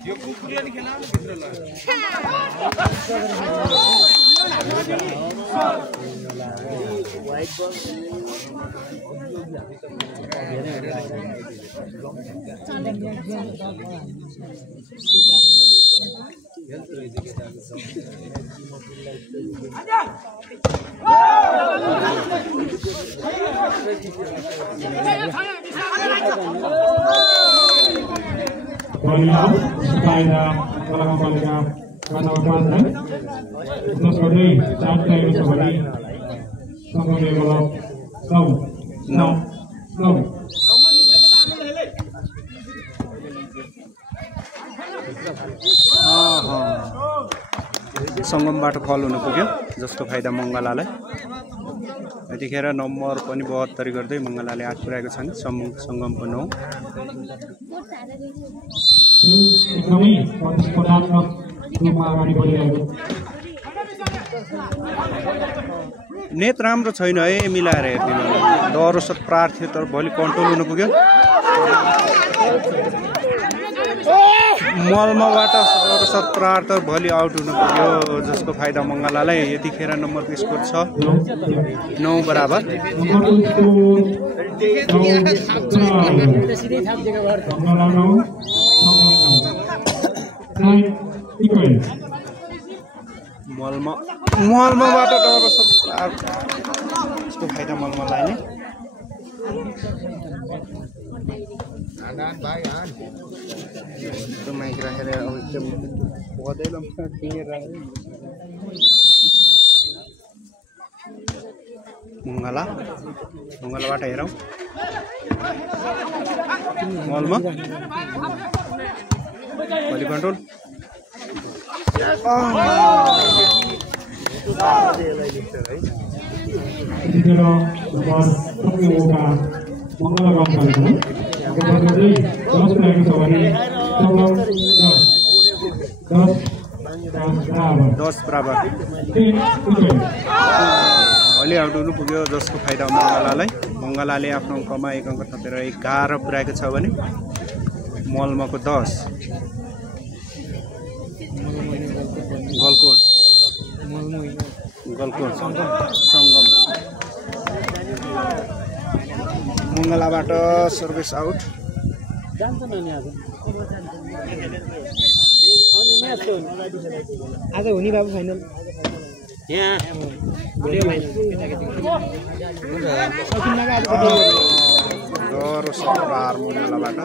यो कुकुरले खेला भित्र ल व्हाइट बल supaya kalau kembalinya karena pantai terus beri santai itu beri sampai kalau no संगमबाट फल हुन पुग्यो जसको फाइदा मंगलालाई यतिखेर नम्बर पनि 72 गर्दै मंगलाले आठ पुर्याएको छन् संगमको 9 एकदमै प्रतिस्पर्धात्मक रूपमा अगाडि बढिरहेको नेट राम्रो छैन है मिलाएर हेर्दिन डरो सत प्रार्थी तर भोलि कन्ट्रोल हुन पुग्यो मलमाबाट डरो सत प्रार्थ भोलि आउट हुन पुग्यो जसको फाइदा मंगलालाई यतिखेर नम्बरको स्कोर छ 9 बराबर मलमाबाट डरो सत प्रार्थ जसको फाइदा मलमालाई नै आनान भाइ आन तो माइक राखेर अब एकदम बदैलम टिनेर मंगलाबाट हेरौं मलमा भोलि कन्ट्रोल दस बराबर अलि आउट हुनु पुग्यो जसको फाइदा मंगलाले आफ्नो अङ्कमा 1 अङ्क थपेर 11 पुर्याएको छ भने मलमाको 10 गलकोट संगम मंगलाबाट सर्भिस आउट जान्छ नानी आज हुने बाबु फाइनल यहाँ भोलि फाइनल डरो सप्रार मंगलाबाट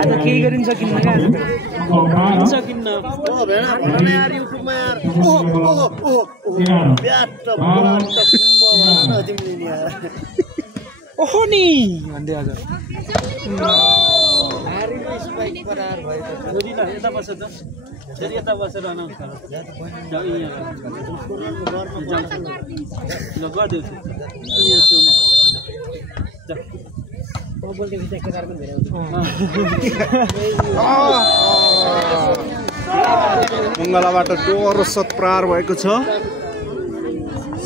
आज के गरिन सकिन्न सकिन्न ओ भेडा भन यार युट्युबमा यार ओ ब्याट त भन तिमीले नि यार ओहो नि भन्दै आज हारिको स्पाइक बराबर भयो त जोडी न यता बस त फेरि यता बसेर अनाउन्स गर जाऊ यहाँ ल गर्दै छु यहाँ छेउमा जा बोलते भी ठेकेदार को भेरे मंगलाबाट डरो सत्प्रार भएको छ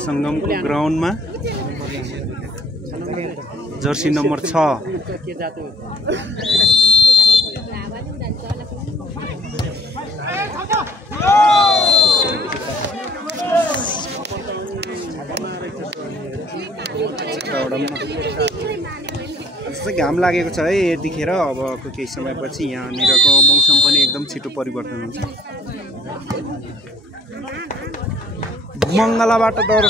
संगमको ग्राउन्डमा जर्सी नम्बर 6 घाम लागेको छ है यतिखेर अबको केही समयपछि यहाँनिरको मौसम पनि एकदम छिटो परिवर्तन हुन्छ मंगलाबाट डरो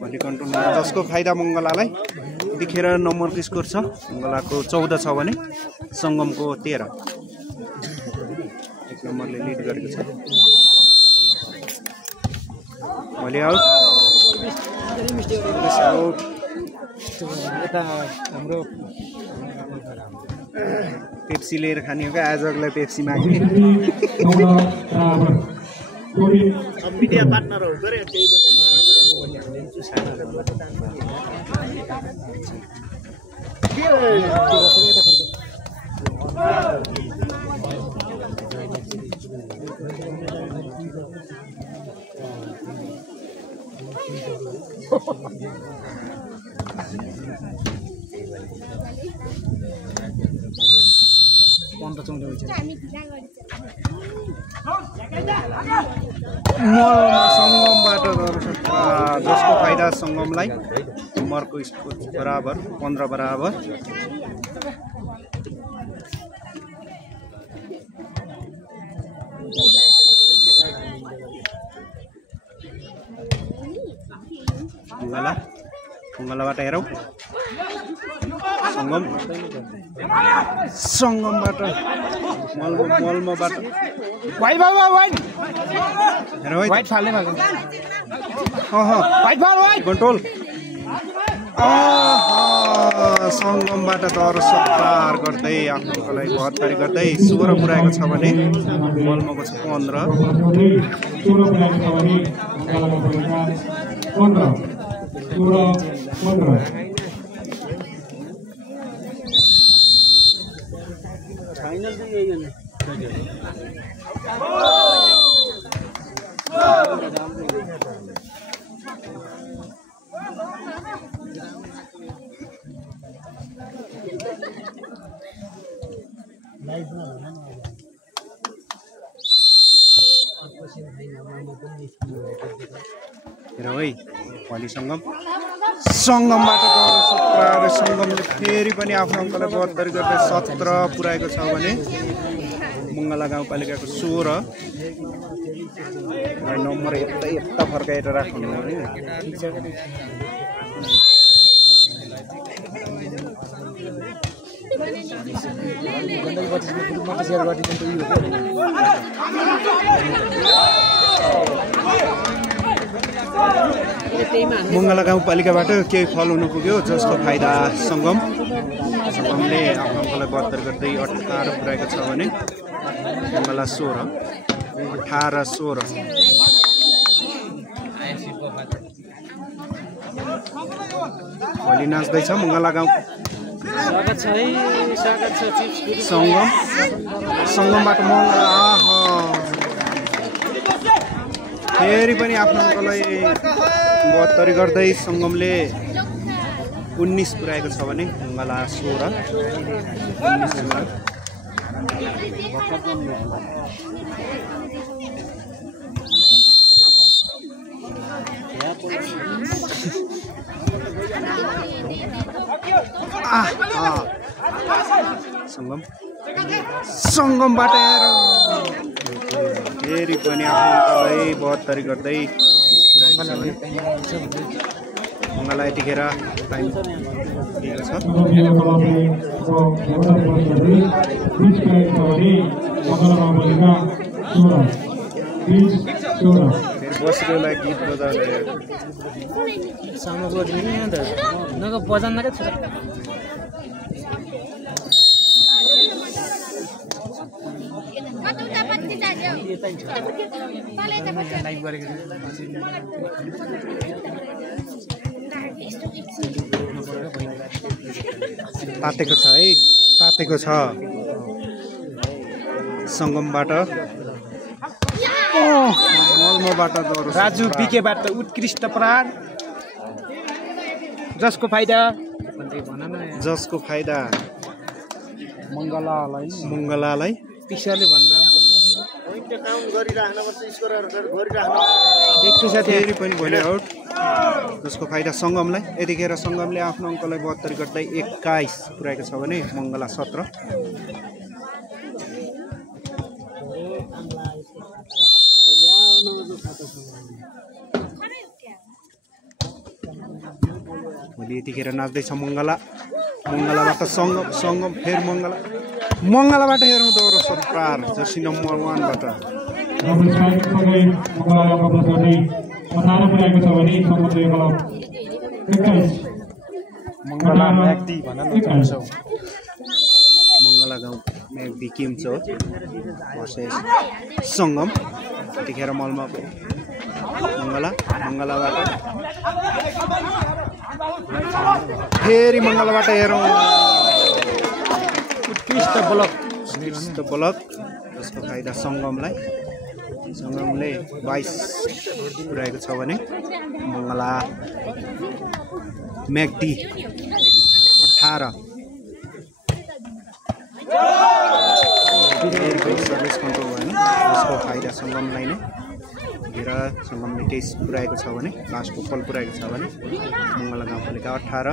भोलि कन्ट्रोल जसको फाइदा मंगलालाई यतिखेर नम्बरको स्कोर छ मंगलाको 14 छ भने संगमको 13 एक नम्बरले लिड गरेको छ भोलि आउट यता हाम्रो पेप्सी लिएर खाने हो क्या आजलाई पेप्सी माग्ने अब मिडिया पार्टनरहरु गरे त्यही सङ्गमबाट जसको फाइदा सङ्गमलाई उमरको स्कोर बराबर 15 बराबर। मङ्गलाबाट हेरौँ सङ्गमबाट मल्मबाट वाइट बल वाइट हेर वाइट फाल्ने भएको वाइट बल वाइट कन्ट्रोल सङ्गमबाट दर सत्कार गर्दै आफ्नोलाई 72 गर्दै 16 पुर्याएको छ भने मल्मको छ 15 फाइनल चाहिँ यही हो नि हेर है भोलि सङ्गमबाट सङ्गमले फेरि पनि आफ्नो अङ्कलाई 72 गर्दै 17 पुर्याएको छ भने मङ्गला गाउँपालिकाको 16 नम्बर यता फर्काएर राख्नु मङ्गला गाउँपालिकाबाट केही फल हुनु पुग्यो जसको फाइदा सङ्गमले आफ्नो अङ्कलाई 72 गर्दै 18 पुर्याएको छ भने मङ्गला 16 18 16 भोलि नाच्दैछ मङ्गला गाउँ सङ्गमबाट मङ्गला फेरि पनि आफ्नो अङ्कलाई 72 गर्दै सङ्गमले 19 पुर्याएको छ भने मङ्गला 16 सङ्गमबाट फेरि पनि आफ्नो अङ्कलाई 72 गर्दै मङ्गला यतिखेर टाइम दिएको छ बसेकोलाई गीत बजाएर तातेको छ है तातेको छ सङ्गमबाट मल्मबाट राजु बिकेबाट उत्कृष्ट प्रहार जसको फाइदा मङ्गलालाई पिक्चरले भन्नु काउन्ट गरिराख्नुपर्छ स्कोरहरू गरिराख्नु फेरि पनि भोलि आउट जसको फाइदा सङ्गमलाई यतिखेर सङ्गमले आफ्नो अङ्कलाई 72 गर्दै 21 पुर्याएको छ भने मङ्गला 17 भोलि यतिखेर नाच्दैछ मङ्गलाबाट सङ्गम फेरि मङ्गलाबाट हेरौँ दोहोरो सत्कार जर्सी नम्बर 1 बाट मङ्गला गाउँ म्याग्दी किम्चो भर्सेस सङ्गम यतिखेर मल्मको मङ्गलाबाट फेरि मङ्गलाबाट हेरौँ उत्कृष्ट ब्लक जसको फाइदा सङ्गमलाई सङ्गमले 22 पुर्याएको छ भने मङ्गला म्याग्दी 18 सर्भिस कन्ट्रोल भएन यसको फाइदा सङ्गमलाई नै हेर सङ्गमले 23 पुर्याएको छ भने लास्टको फल पुर्याएको छ भने मङ्गला गाउँपालिका 18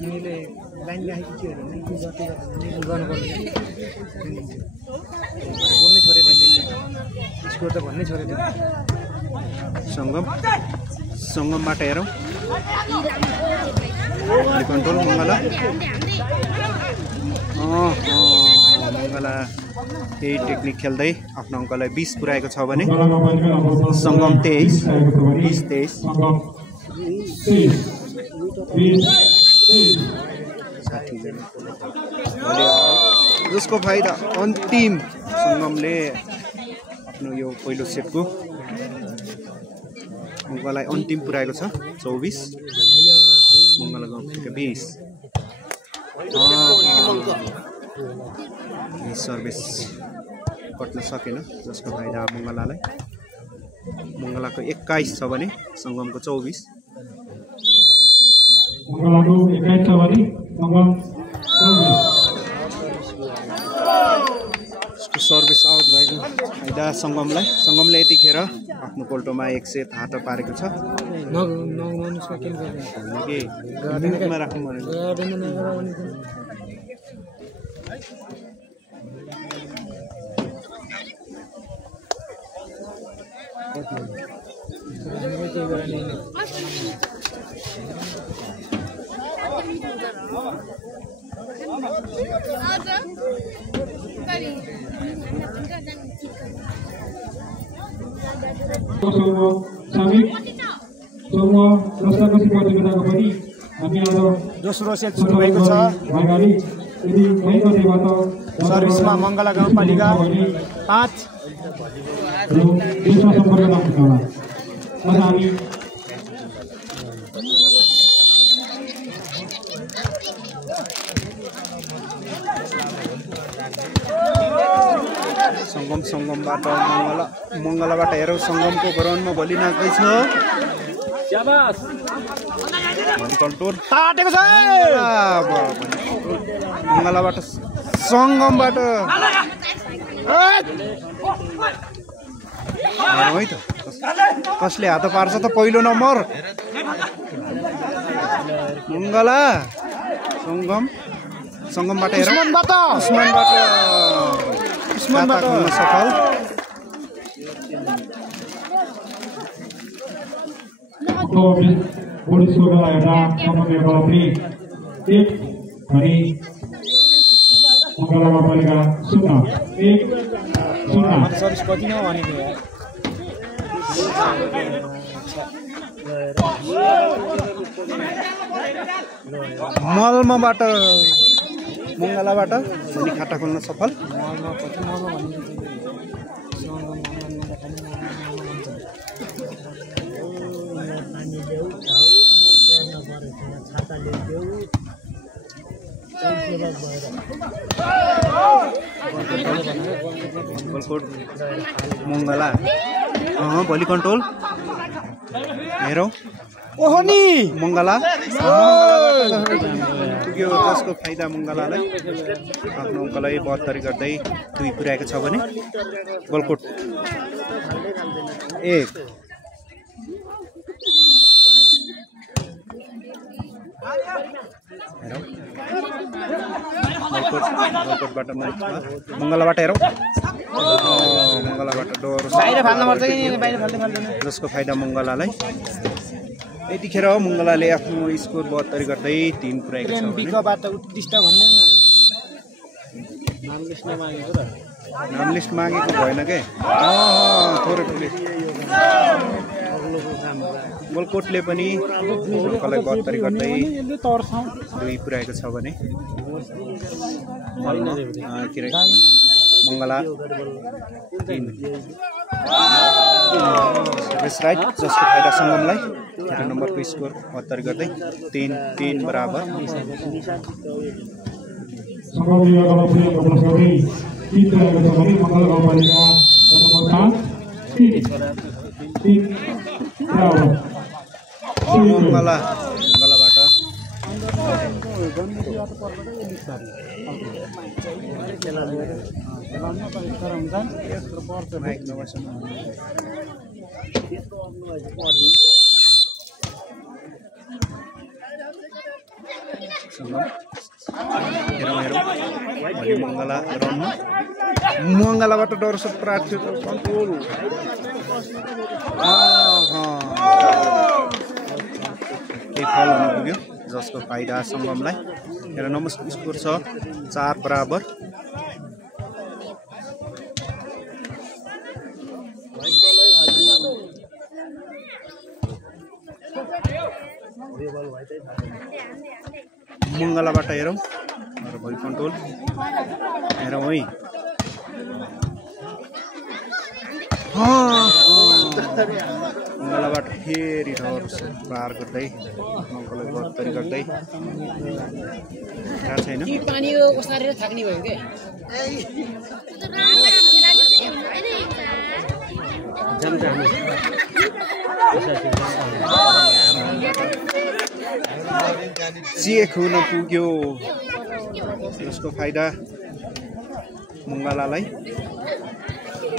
यिनीले लाइन राखेको थियो भने जति गर्नुपर्ने बोल्नै छोडिदिने स्कोर त भन्नै छोडिदिने सङ्गमबाट हेरौँ कन्ट्रोल मङ्गला मङ्गला यही टेक्निक खेल्दै आफ्नो अङ्कलाई 20 पुर्याएको छ भने सङ्गम 23 जसको फाइदा अन्तिम सङ्गमले आफ्नो यो पहिलो सेटको मङ्गलाई अन्तिम पुर्याएको छ 24 मङ्गला गाउँपालिका 20 सर्भिस कट्न सकेन जसको फाइदा मङ्गलाको 21 छ भने सङ्गमको 24 मङ्गलाको 21 छ भने सङ्गम 24 सर्भिस आउट भएको फाइदा सङ्गमले यतिखेर आफ्नो पोल्टोमा 1 सेट हात पारेको छ राख्नु semua prestasi प्रतियोगिताको पनि हामी आज दोस्रो सेट सुरु भएको छ यदि मैदानबाट सर्भिसमा मङ्गला गाउँपालिका 5 देशमा सम्पर्क राख्नु होला हामी सङ्गमबाट मङ्गलाबाट हेरौँ सङ्गमको ग्राउन्डमा भोलि नाच्दैछ कन्ट्रोल ताटेको छ मङ्गलाबाट सङ्गमबाट है त कसले हात पार्छ त पहिलो नम्बर मङ्गला सङ्गमबाट हेरौँ उस्मानबाट सफल एउटा पनि एक भने मङ्गला गाउँपालिका 0 सर्भिस कति न भनेको मल्मबाट मङ्गलाबाट भोलि खाता खोल्न सफल मङ्गला भोलि कन्ट्रोल हेरौँ ओहो नि मङ्गला पुग्यो जसको फाइदा मङ्गलालाई आफ्नो अङ्कलाई 72 गर्दै 2 पुर्याएको छ भने गलकोट 1 हेरौँ गलकोटबाट मङ्गलाबाट हेरौँ मङ्गलाबाट डोर बाहिर फाल्न पर्छ कि बाहिर फाल्दैन जसको फाइदा मङ्गलालाई यतिखेर मङ्गलाले आफ्नो स्कोर 72 गर्दै 3 पुर्याएको छ बिकबाट उत्कृष्ट भन्दै नाम लिस्ट मागेको भएन के थोरै गलकोटले पनि अङ्कलाई 72 गर्दै 2 पुर्याएको छ भने मङ्गला 3 सर्भिस राइट जसको फाइदा सङ्गमलाई 13 नम्बरको स्कोर 72 गर्दै 3-3 बराबर। मङ्गलाबाट मङ्गलाबाट डर सट प्रार्थ्यो त कन्ट्रोल केही फल हुन पुग्यो जसको फाइदा सङ्गमलाई। 13 नम्बरको स्कोर छ 4 बराबर। मङ्गलाबाट हेरौँ भयो कन्ट्रोल हेरौँ है मङ्गलाबाट फेरि डर पार गर्दै मङ्गललाई 72 गर्दै थाहा छैन पानीको ओसारेर थाक्ने भयो के चेक हुन पुग्यो जसको फाइदा मङ्गलालाई।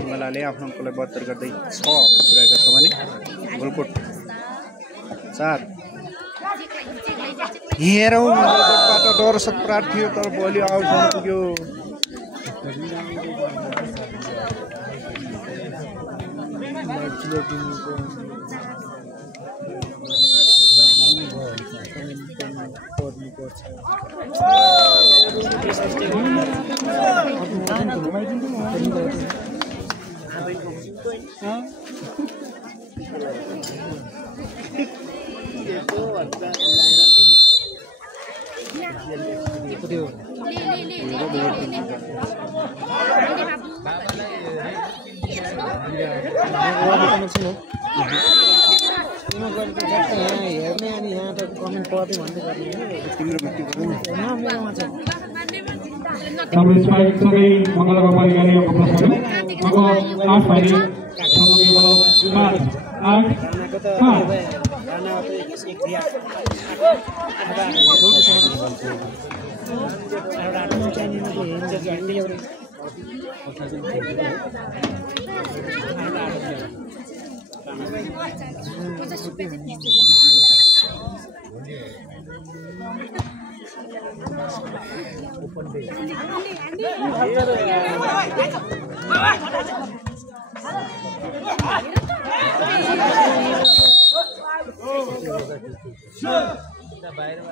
मङ्गलाले आफ्नो अङ्कलाई 72 गर्दै 6 पुर्याएको छ भने गोलकोट 4 हेरौँ गोलकोटबाट डर सट प्रार्थ्यो तर बलि आउट हुन पुग्यो।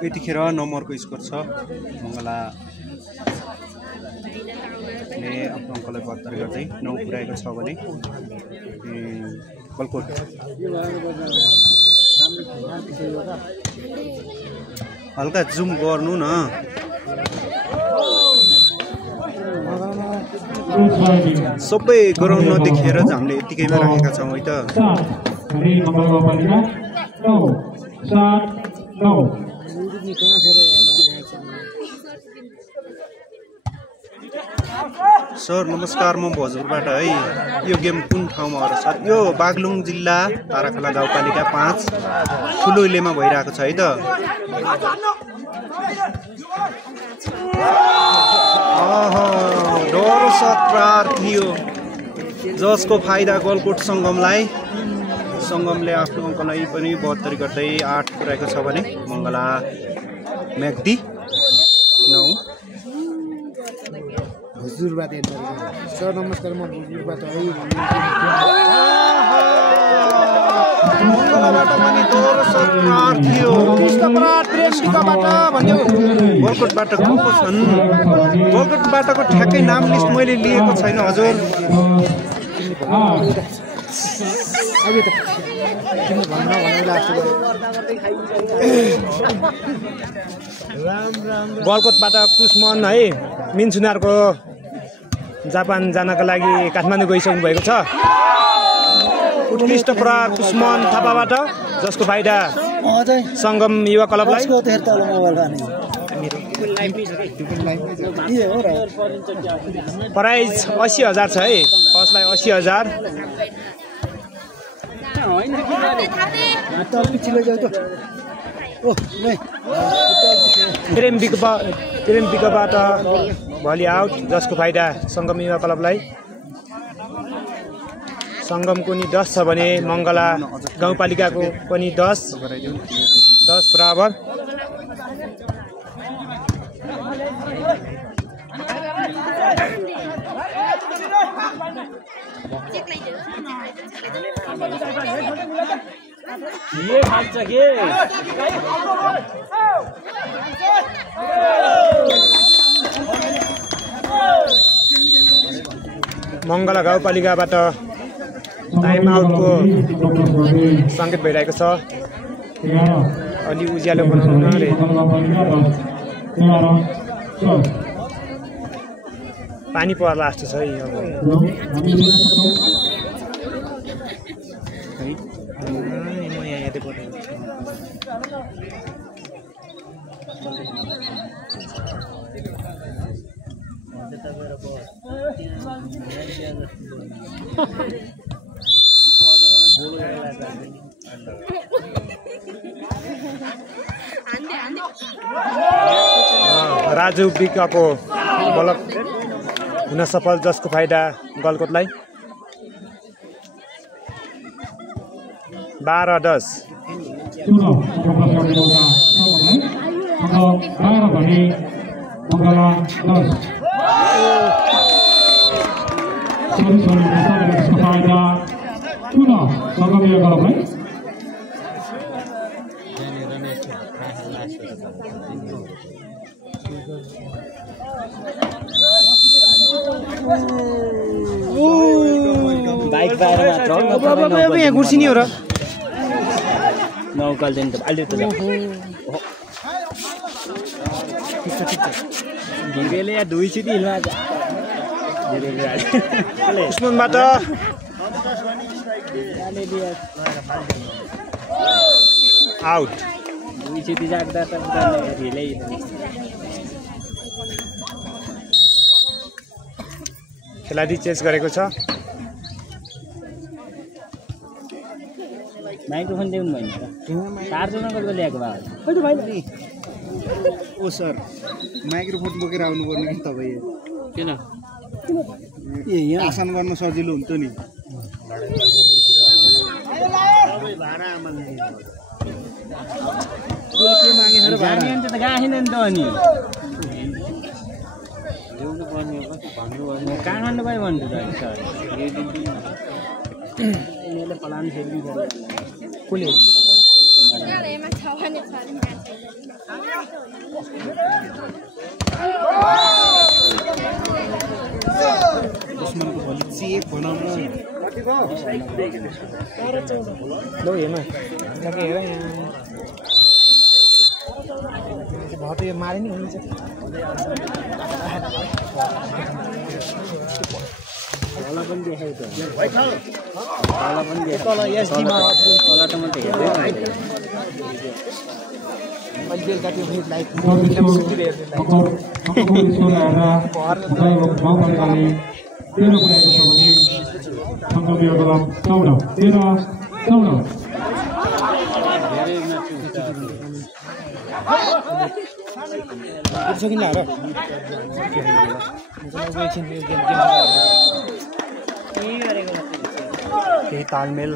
यतिखेर नम्बरको स्कोर छ मङ्गलाले आफ्नो अङ्कलाई 72 गर्दै 9 पुर्याएको छ भने गोलकोट हल्का जुम गर्नु न सबै ग्राउन्ड नदेखेर हामीले यतिकैमा राखेका छौँ है त। सर नमस्कार, म भोजपुरबाट है। यो गेम कुन ठाउँमा हो र सर? यो बागलुङ जिल्ला ताराखोला गाउँपालिका 5 ठुलोइलेमा भइरहेको छ है त। डर सट प्रार्थी हो जसको फाइदा गोलकोट सङ्गमलाई। सङ्गमले आफ्नो अङ्कलाई पनि 72 गर्दै 8 पुर्याएको छ भने मङ्गला म्याग्दी 9। भोजपुरबाट सर नमस्कार, म भोजपुरबाट है। मङ्गलाबाट पनि डर सट प्रार्थी हो गोलकोटबाट को को छन्? गोलकोटबाटको ठ्याक्कै नाम लिस्ट मैले लिएको छैन हजुर। गोलकोटबाट कुसमन है मिन्सुनारको जापान जानको लागि काठमाडौँ गइसक्नु भएको छ। उत्कृष्ट प्रहार कुसमन थापाबाट जसको फाइदा सङ्गम युवा क्लबलाई। प्राइज 80,000 छ है, फर्स्टलाई 80,000। प्रेम विकबाट भोलि आउट जसको फाइदा सङ्गम युवा क्लबलाई। सङ्गमको नि 10 छ भने मङ्गला गाउँपालिकाको पनि 10 बराबर। मङ्गला गाउँपालिकाबाट टाइम आउटको सङ्केत भइरहेको छ। अलि उज्यालो बनाउनु रे, पानी पर्ला जस्तो छ है। राजु विकको बलक हुन सफल जसको फाइदा गलकोटलाई। 12-10 बाइक बाहिर मात्र यहाँ कुर्सी नि हो र नौकाल दिन त अलि त गिरेले या दुई सिटी हिलमा उस्मानबाट आउट। दुई सिटी जाग्दा त हिले खेलाडी चेन्ज गरेको छ। माइक्रोफोन देउनु भएन त, चार्जरको ल्याएको भए ओ सर माइक्रोफोन बोकेर आउनु पर्ने कि तपाईँ? किन आसन गर्न सजिलो हुन्थ्यो नि। कहाँ खानु भयो भन्नु पलान फेरि कुले दुश्मनको भोलि चेक बनाउनु लो हेर्न लगे हेर यहाँ भट यो मारे नि हुन्छ। होला पनि देखाइ त होला पनि देखाइ तल एसडी मा तल त मात्रै हेर्दै अहिले बेलुका त्यो लाइट सकिन्छ र केही तालमेल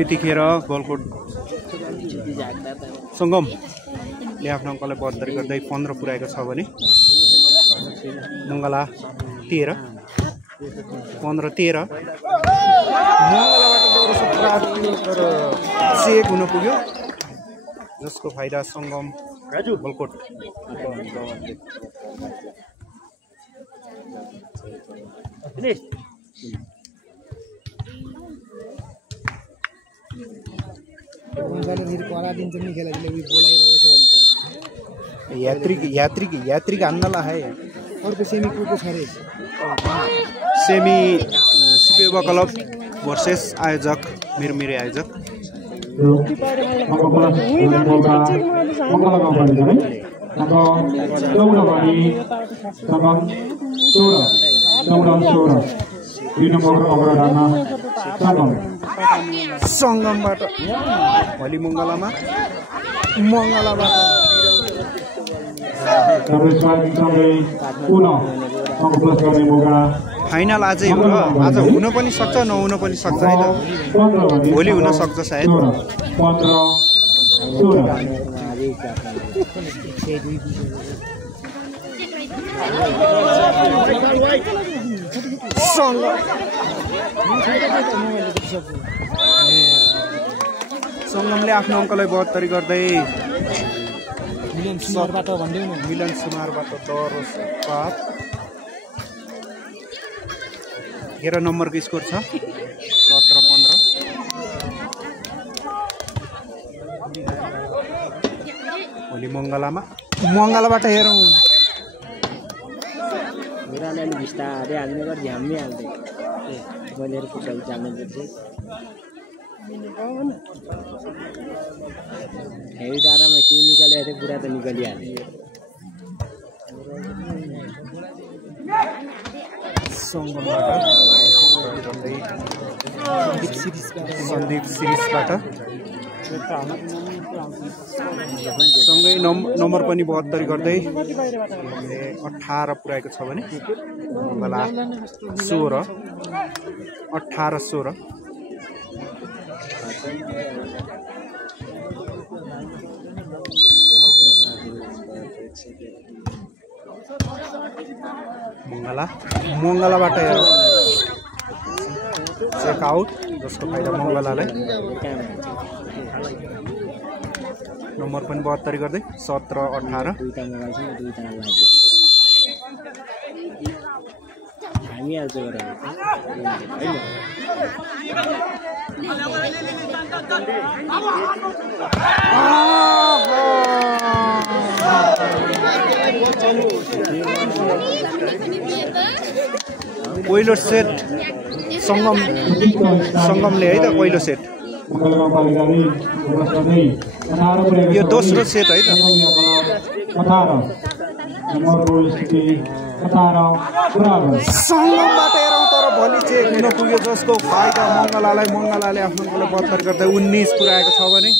यतिखेर गलकोट सङ्गमले आफ्नो अङ्कलाई बढ्दरी गर्दै 15 पुर्याएको छ भने मङ्गला 13 15-13 मङ्गलाबाट चेक हुन पुग्यो जसको फाइदा सङ्गम गलकोट। यात्री हान्नला है। अर्को सेमी को छ रे? सिपेवा क्लब भर्सेस आयोजक मिरमिरे आयोजक सङ्गमबाट भोलि मङ्गलामा फाइनल आजै हो र आज हुन पनि सक्छ नहुन पनि सक्छ है त भोलि हुन सक्छ सायद सङ्गमले आफ्नो अङ्कलाई बहत्तरी गर्दै मिलन सुमारबाट दरो पात 11 नम्बरको स्कोर छ 17-15 भोलि मङ्गलाबाट हेरौँ हेरी डाँडामा के निकालेको थियो पुरा त निकालिहाल्यो सन्दीप सिरिजबाट सँगै नम्बर पनि 72 गर्दै 18 पुर्याएको छ भने मङ्गला 16 18-16 मङ्गलाबाट हेरौँ चेक आउट जसको फाइदा मङ्गलालाई नम्बर पनि 72 गर्दै 17-18 हामी आज पहिलो सेट सङ्गमले है त पहिलो सेट यो दोस्रो सेट है त सङ्गमबाट हेरौँ तर भोलि चाहिँ हुन पुग्यो जसको फाइदा मङ्गलाले आफ्नो गोल 72 गर्दै 19 पुर्याएको छ भने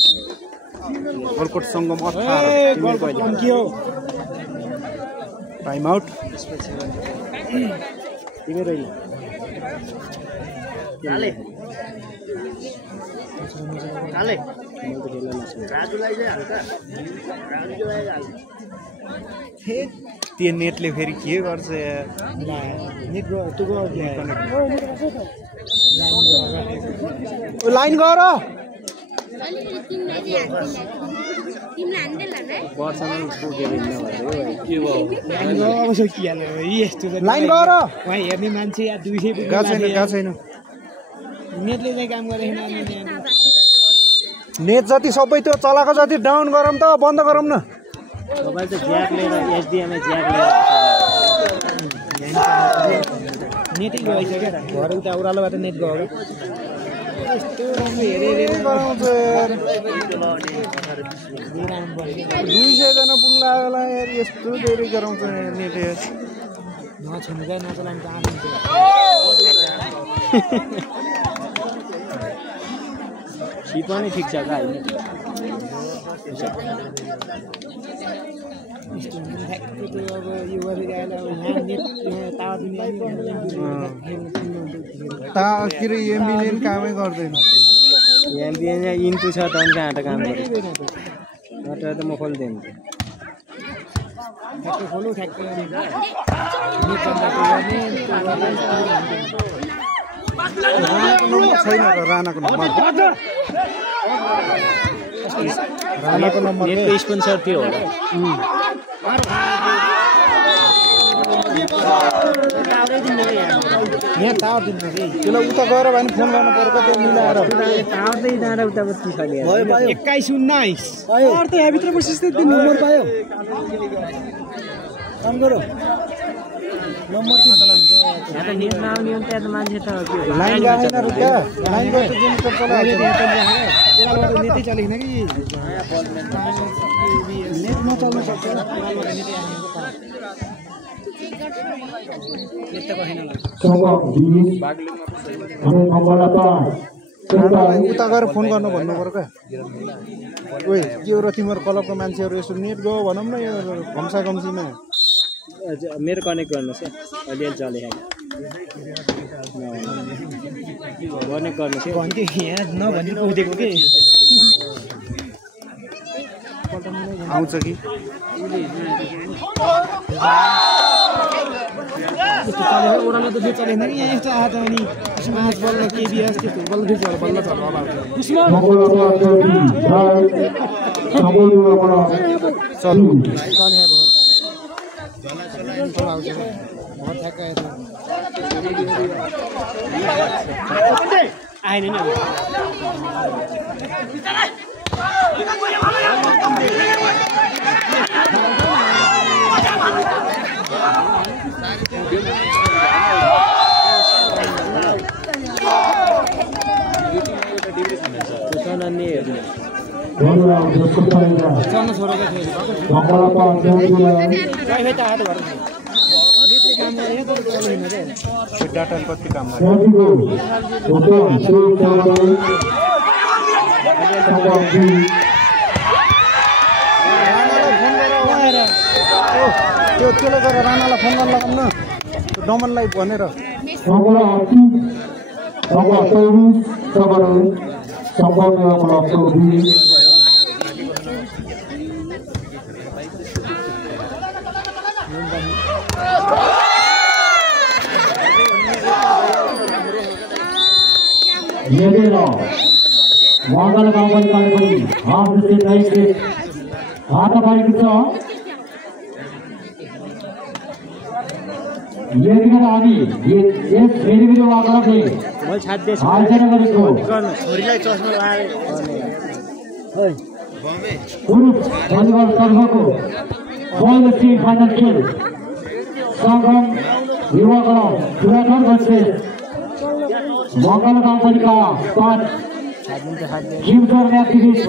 गलकोट सङ्गम 18 टाइम आउट त्यो नेटले फेरि के गर्छ लाइन गर लाइन गर हेर्ने मान्छे 200 गएको छैन नेटले चाहिँ काम गरेन नेट जति सबै त्यो चलाएको जति डाउन गरौँ त बन्द गरौँ न मोबाइल त ज्याक लिएर एचडिएमआई ज्याक लिएर नेटै गइसक्यो घर उता उरालोबाट नेट गयो यस्तो राम्रो हेरेर गराउँछ 200 जना पुग्ला होला यार यस्तो धेरै गराउँछ नेट नछुनु गए नचलाउनु त सी पनि ठिक छ का हैन अब यो गरेर आएर अब यहाँ नेट टावर दुनिया के रे एमबिएन कामै गर्दैन एमबिएन इन्टु छ त अनि कहाँ काम गर्छ नत्र त म खोल्दैन ठ्याक्कै खोलु ठ्याक्कै छैन र राणाको नम्बर नेटको स्पोन्सर थियो होला यहाँ टावर दिनु कि त्यसलाई उता गएर भने फोन गर्नु पर्छ त्यो मिलाएर टावर चाहिँ डाँडा उता कति छ नि 21-19 और त यहाँ भित्र बसिस त नम्बर पायो काम गरौ यहाँ त नेट नआउने भने त्यहाँ त मान्छे त लाइन गएन रुका लाइन गएर त जुन चलाउँछ नेटै चलेको कि नेट नचल्न सक्छ उता गएर फोन गर्नु भन्नु पर्यो क्या ओइ के हो र तिम्रो क्लबको मान्छेहरू यसो नेट गयो भनौँ न यो घम्सा घम्सीमा मेरो कनेक्ट गर्नुहोस् है अलिअलि चले कनेक्ट गर्नुहोस् है भन्थ्यो यहाँ नभन्थ्यो उठेको कि आउँछ कि यस्तो चल्यो ओह्रालो त फेरि चलेन कि यहाँ यस्तो आएको अनि समाज बल्ल केबिएस त्यस्तो बल्ल फेरि चल्यो बल्ल चल्यो होला आएन नि डाटा कति काम त्यसले गरेर राणालाई फोन गर्न लगाउन डमनलाई भनेर मङ्गल गाउँपालिकाले पनि हात पारेको छ यतिखेर हामी यस फेरि वाकाले आयोजना गरेको पुरुष भलिबल तर्फको पहिलो सेमी फाइनल खेल सङ्गम युवा क्लब सुराथर भर्सेस मङ्गल गाउँपालिका 5 खिमसर म्याक्टिभिस्ट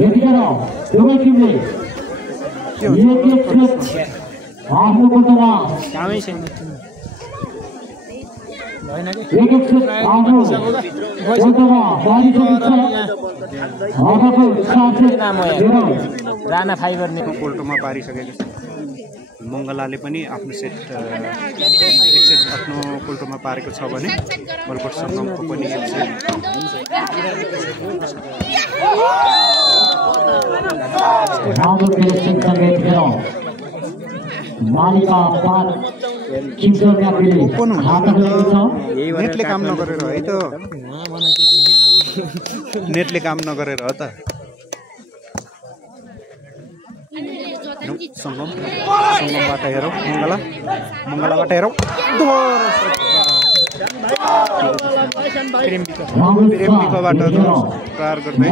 यतिखेर दुवै टिमले आफ्नो कोटोमा राणा फाइबर कोल्टोमा पारिसकेको छ मङ्गलाले पनि आफ्नो सेट एक सेट आफ्नो कोल्टोमा पारेको छ भने बलकोट सङ्गमको पनि एक सेट नेटले काम नगरेर है त नेटले काम नगरेर हो त सङ्गमबाट हेरौँ मङ्गलाबाट हेरौँ प्रेमिकोबाट प्रहार गर्दै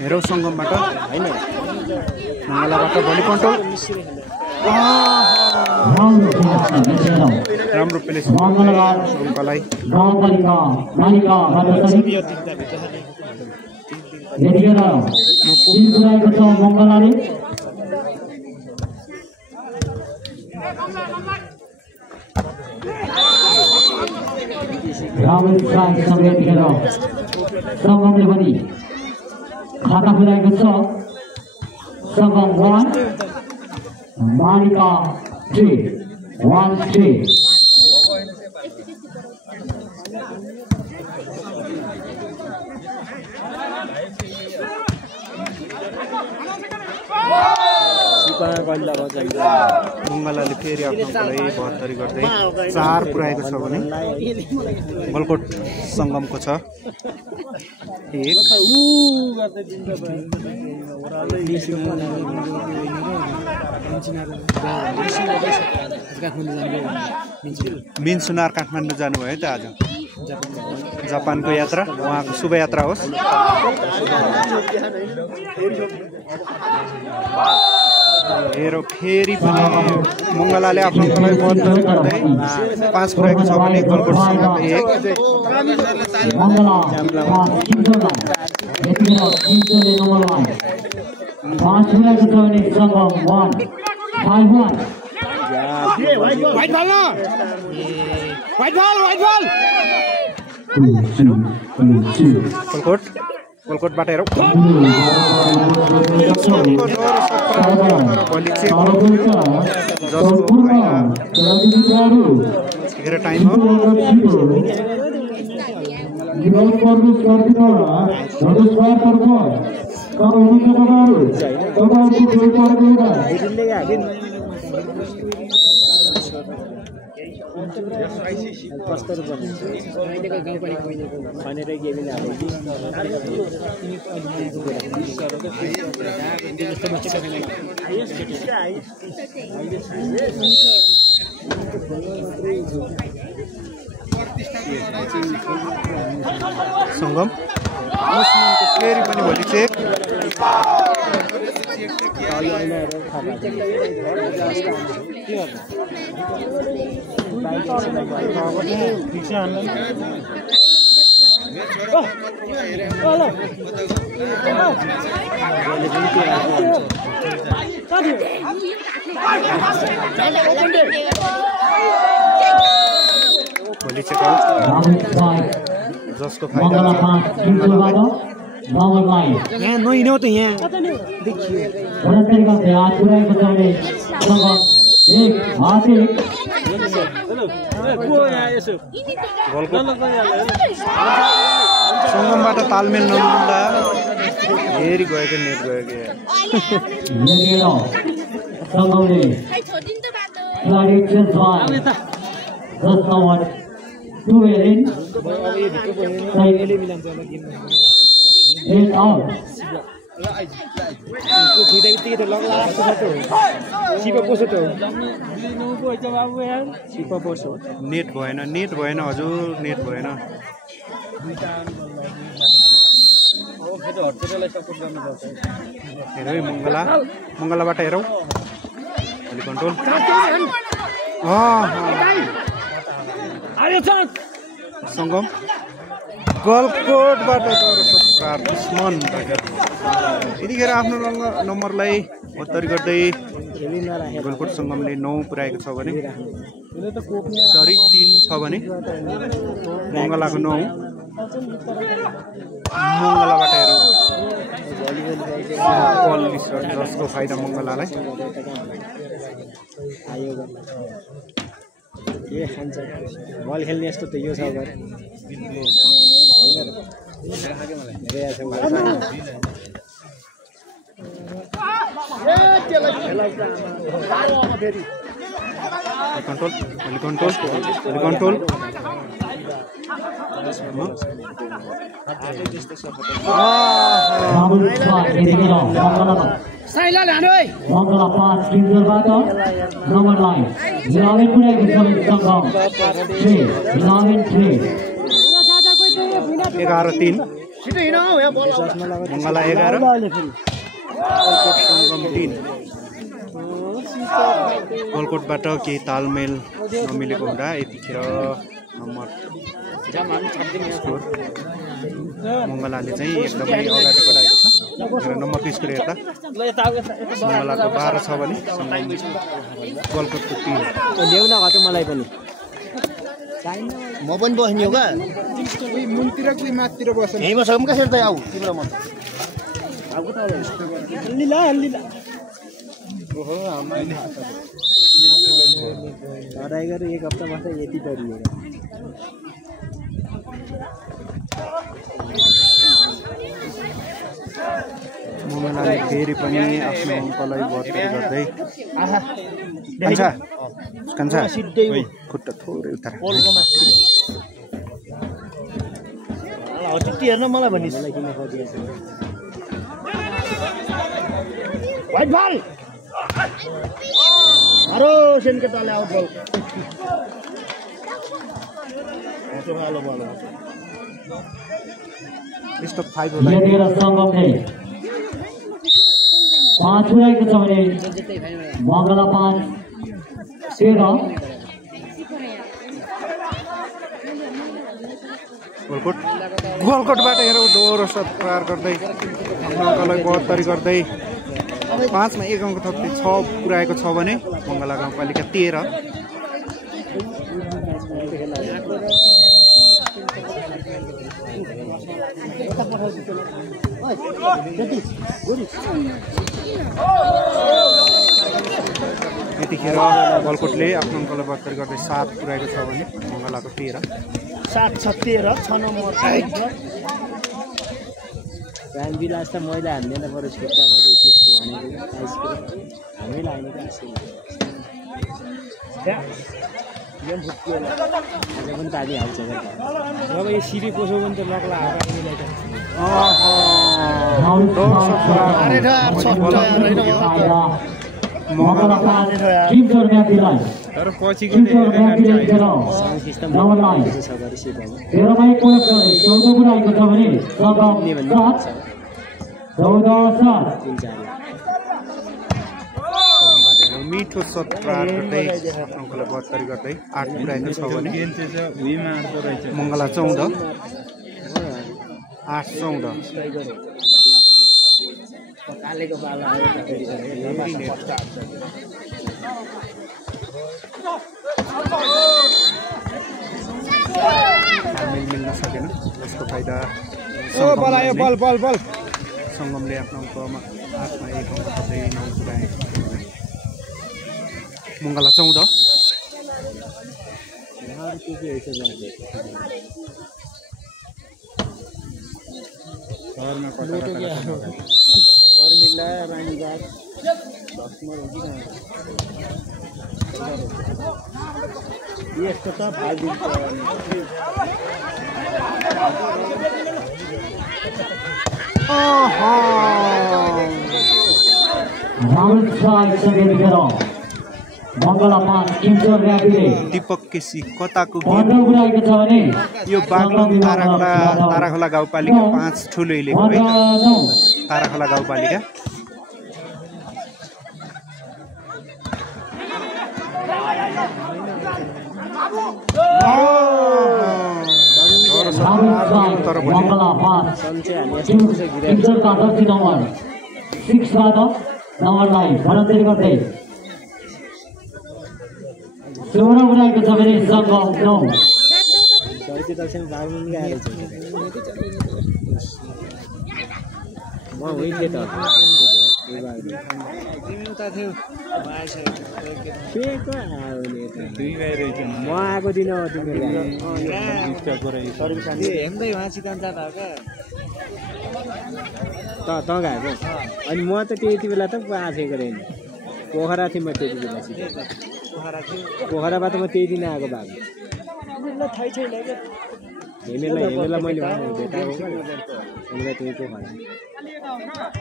हेरौँ सङ्गमबाट होइन मङ्गलाबाट भोलि कन्ट्रोल राम्रो प्लेस सङ्गमलाई मङ्गलाले सङ्गमले पनि खाता खुलाएको छ सङ्गम 1 मालिका 3 1-3 मङ्गलाले फेरि आफ्नो कडै 72 गर्दै 4 पुर्याएको छ भने बलकोट सङ्गमको छ 1 मिन सुनार काठमाडौँ जानुभयो त आज जापानको यात्रा उहाँको शुभयात्रा होस्। हेरो फेरि पनि मङ्गलाले आफ्नो अङ्कलाई बढ्दै गर्दै 5 पुर्याएको छ भने गलकोट सङ्गम 1 गलकोटबाट हेरौँ टाइम हो कस्तो बनिन्छ अहिलेको गाउँपालिका भनेर गेमिन सङ्गम फेरि पनि भोलि चेक भोलि चेक जसको फाइदा यहाँ नहिँड्यो त यहाँ देखियो सङ्गमबाट तालमेल नमिल्दा फेरि गएको नेट नेट भएन हजुर नेट भएन हेरौँ है मङ्गलाबाट हेरौँ अलि कन्ट्रोल सङ्गम गलकोटबाट दुश्मन यतिखेर आफ्नो नम्बरलाई उत्तर गर्दै गलकोट सङ्गमले 9 पुर्याएको छ भने 3 छ भने मङ्गलाको 9 मङ्गलाबाट हेरौँ जसको फाइदा मङ्गलालाई के खान्छ बल खेल्ने यस्तो त यो छ कन्ट्रोल Mangala 5 Kinzerबाट नम्बर लाइन 11 पुर्याएको छ सङ्गम 11-3 11-3 मङ्गला 11 सङ्गम 3 गलकोटबाट केही तालमेल नमिलेको हुँदा यतिखेर नम्बर मङ्गलाले चाहिँ एकदमै अगाडि बढाएको छ नम्बरको स्कोर हेर्दा मङ्गलाको 12 छ भने गलकोटको 3 ल्याउ न घट मलाई पनि म पनि बस्ने हो का मुनतिर कि माथितिर बस्छ यहीँमा सकौँ का सेट आऊ तिम्रो म ओहो टाइगर एक हप्ता मात्रै यति डरियो मङ्गलाले फेरि पनि आफ्नो अङ्कलाई बढ्दै गर्दै कान्छा खुट्टा थोरै उतार त्यति हेर्न मलाई भनिस् व्हाइट बल अरो सेनकेटाले आउट बल बेस्ट अफ 5 होला यतिखेर सङ्गमले 5 पुऱ्याएको छ भने मङ्गला 5 13 गोलकोटबाट हेरौँ दोहोरो शत प्रहार गर्दै अङ्कलाई 72 गर्दै 5 मा 1 अङ्क थप्दै 6 पुऱ्याएको छ भने मङ्गला गाउँपालिका 13 यतिखेर गोलकोटले आफ्नो अङ्कलाई 72 गर्दै 7 पुऱ्याएको छ भने मङ्गलाको 13 7 छ 13 6 नम्बर विलास त मैले हान्दैन पऱ्यो छुट्टा मैले त्यसको भनेको हामी लाग्ने गेम फुट्यो आज पनि ताली हाल्छ जब यो सिरी पोसो भने त लक्ला हाल्छ तर पछिको मिठो शत प्रहार गर्दै अङ्कलाई 72 गर्दै 8 पुऱ्याएको छ भने मङ्गला 14 8 14 मिल्न सकेन जसको फाइदा सङ्गमले आफ्नो अङ्कमा 8 मा 1 अङ्क थप्दै 9 पुऱ्याएको मङ्गला 14 यस्तो त दीपक केसी कताको यो बागलुङ ताराखोला गाउँपालिका 5 ठुलो इलेक्ट है ताराखोला गाउँपालिका नम्बरलाई भरन्तिर गर्दै 16 पुऱ्याएको छ भने सङ्गम 9 म आएको दिन हेर्दै उहाँ सिद्धान्त त गएको अनि म त त्यति बेला त आएको रहेन पोखरा थिएँ म त्यति बेला पोखराबाट म त्यही दिन आएको भएको हेमेलाई मैले भेटाएको त्यही पोखरा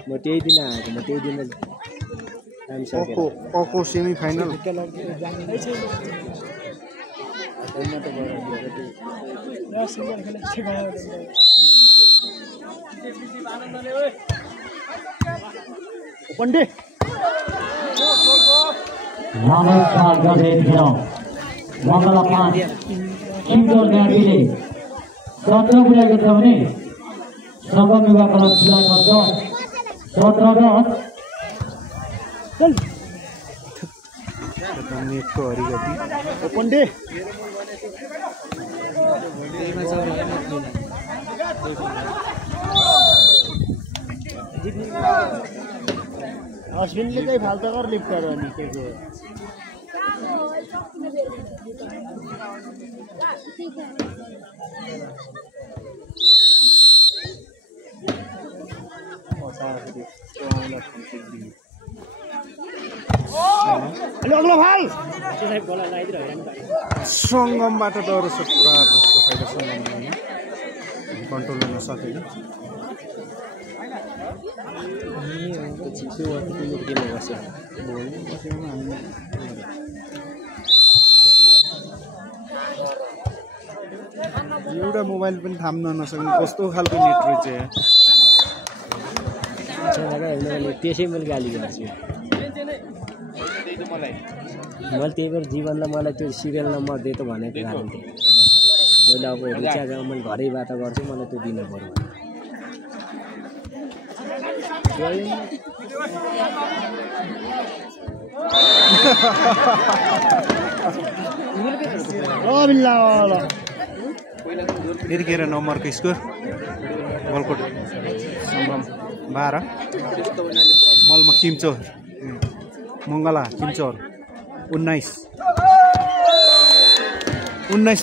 म त्यही दिन आएको म त्यही दिन ओको सेमी फाइनल पण्डे नमस्कार गर्दै थियो मङ्गला 5 किमजोर गाडीले 17 पुऱ्याएको छ भने सङ्गम युवा क्लब जिल्लाको 17-10 नेटको हरिगति पण्डे अश्विनले चाहिँ फाल्टो गरेर लिफ्ट गरेर निस्केको सङ्गमबाट डह्रो शत प्रहार जस्तो फाइदा सङ्गमलाई कन्ट्रोल गर्न सकेन एउटा मोबाइल पनि थाम्न नसक्ने कस्तो खालको नेट रहेछ त्यसै मैले गाली गर्छु मैले त्यही भएर जीवनलाई मलाई त्यो सिरियल नम्बर दे त भनेको कारण थिएँ मैले अब रिचार्ज मैले घरैबाट गर्छु मलाई त्यो दिनु पर्यो यतिखेर नम्बरको स्कोर गलकोट सङ्गम 12 मलमा किम्चोर मङ्गला किम्चोर 19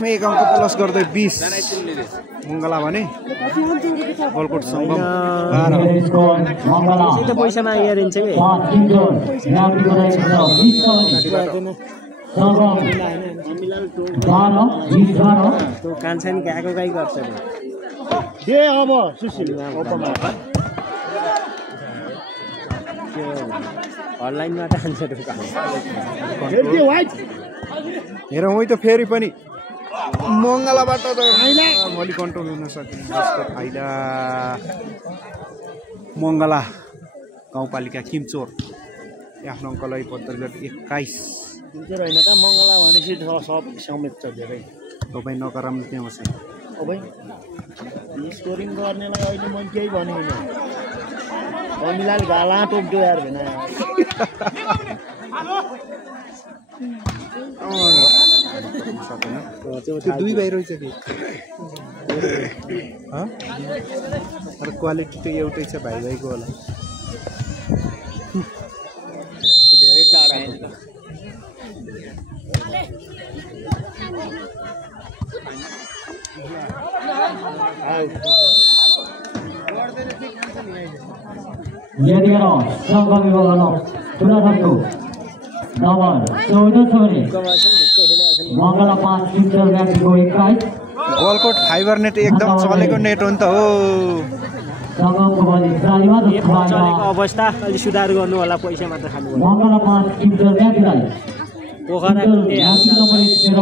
मा एक अङ्क प्लस गर्दै 20 मङ्गला भने गलकोट सङ्गम 12 पैसामा हेरिन्छ कि कान्छानी गएको गाई गर्छ अब सुशील अनलाइनबाट आन्छ हेर उही त फेरि पनि मङ्गलाबाट त भोलि कन्ट्रोल हुन सकिन्छ त्यसको फाइदा मङ्गला गाउँपालिका किम्चोर आफ्नो अङ्कलाई 21 होइन त मङ्गला भनेपछि सब समेत छ धेरै तपाईँ नकाराम्रो त्यहाँ बस्छ अब स्कोरिङ गर्नेलाई अहिले मैले केही भनेको कमिलाल गाला टोक्यो यार भेना त्यो दुई भाइ रहेछ कि क्वालिटी त एउटै छ भाइ भाइको होला धेरै टाढा यतिखेर सङ्घ विभाग तुलाधरको नम्बर 14 छ भने मङ्गला 5 किम्चोर म्याचको 21 गलकोट फाइबर नेट एकदम चलेको नेट हो नि त हो सङ्घको बलि प्रालिमा चलेको अवस्था अलि सुधार गर्नु होला पैसा मात्र खानु मङ्गला 5 किम्चोर म्याचलाई पोखराको सङ्घ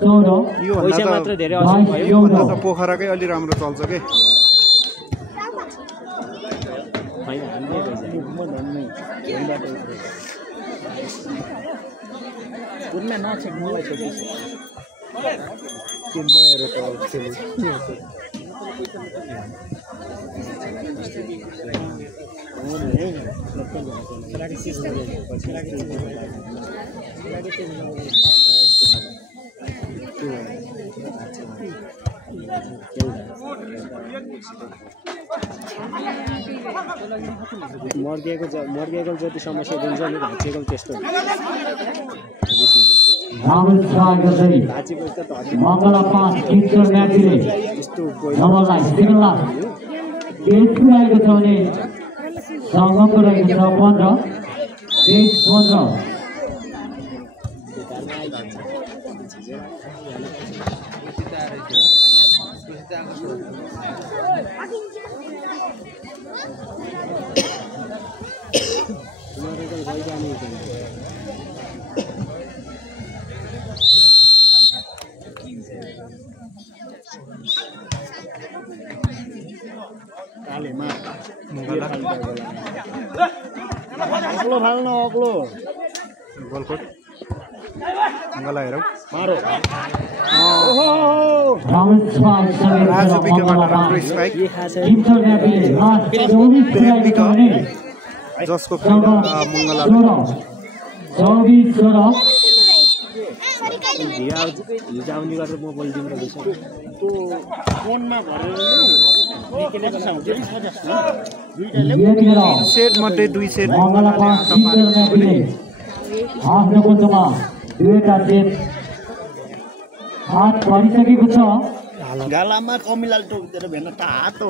14 पैसा मात्र धेरै असर भयो त पोखराकै अलि राम्रो चल्छ के होइन मर्किएको जति समस्या दिन्छ नि भाँचिएको त्यस्तो मङ्गला 5 किम्चोर म्याचले नम्बरलाई सिङ्गला तेज पुऱ्याएको छ भने सङ्घको रहेको छ 15 23 अग्लो फाल्न अग्लो गलकोट मङ्गला हेरौँ राजु विकेबाट राम्रो स्ट्राइक जसको मङ्गला 24 हिजो आउने गरेर म बोलिदिनु रहेछ फोनमा भरेर सेट मध्ये 2 सेट मङ्गला 5 किम्चोर म्याचले आफ्नो कोचमा दुईटा सेट हात भरिसकेको छ गालामा कमिलाल टोकिदिएर भेन तातो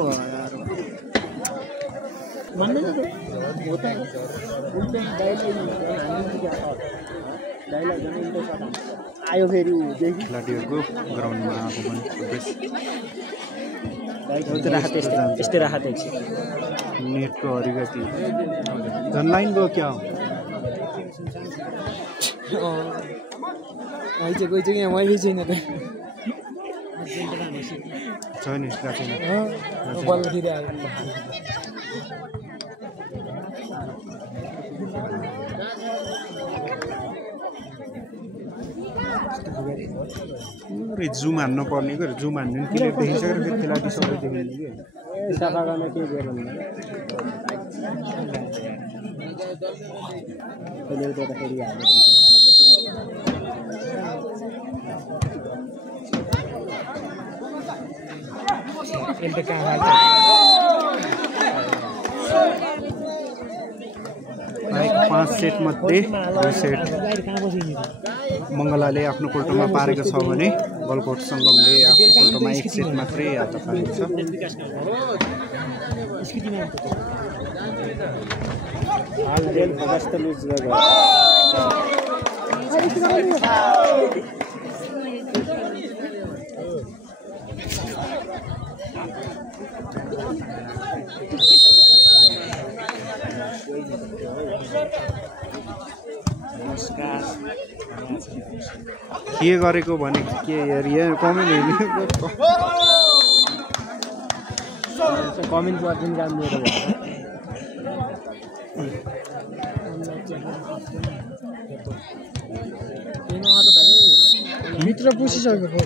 भन्दैन त हो त उल्टै डाइलग उल्टै सट आयो फेरि खेलाडीहरूको ग्राउन्डमा आएको पनि यस्तै राहत नेटको हरिगति झन् लाइन गयो क्या अहिले चाहिँ यहाँ मैले छैन छैन राखेन जुम हान्न पर्ने क्या जुम हान्नु क्लियर देखिसकेर फेरि खेलाडी सबै देखिने कि सफा गर्न के गर्नु पाँच सेट मध्ये 2 सेट मङ्गलाले आफ्नो कोल्टोमा पारेको छ भने गलकोट सङ्गमले आफ्नो कोल्टोमा 1 सेट मात्रै हात पारेको छ के गरेको भने के यहाँ कमेन्ट कमेन्ट गरिदिनु काम मेरो मित्र पुसिसकेको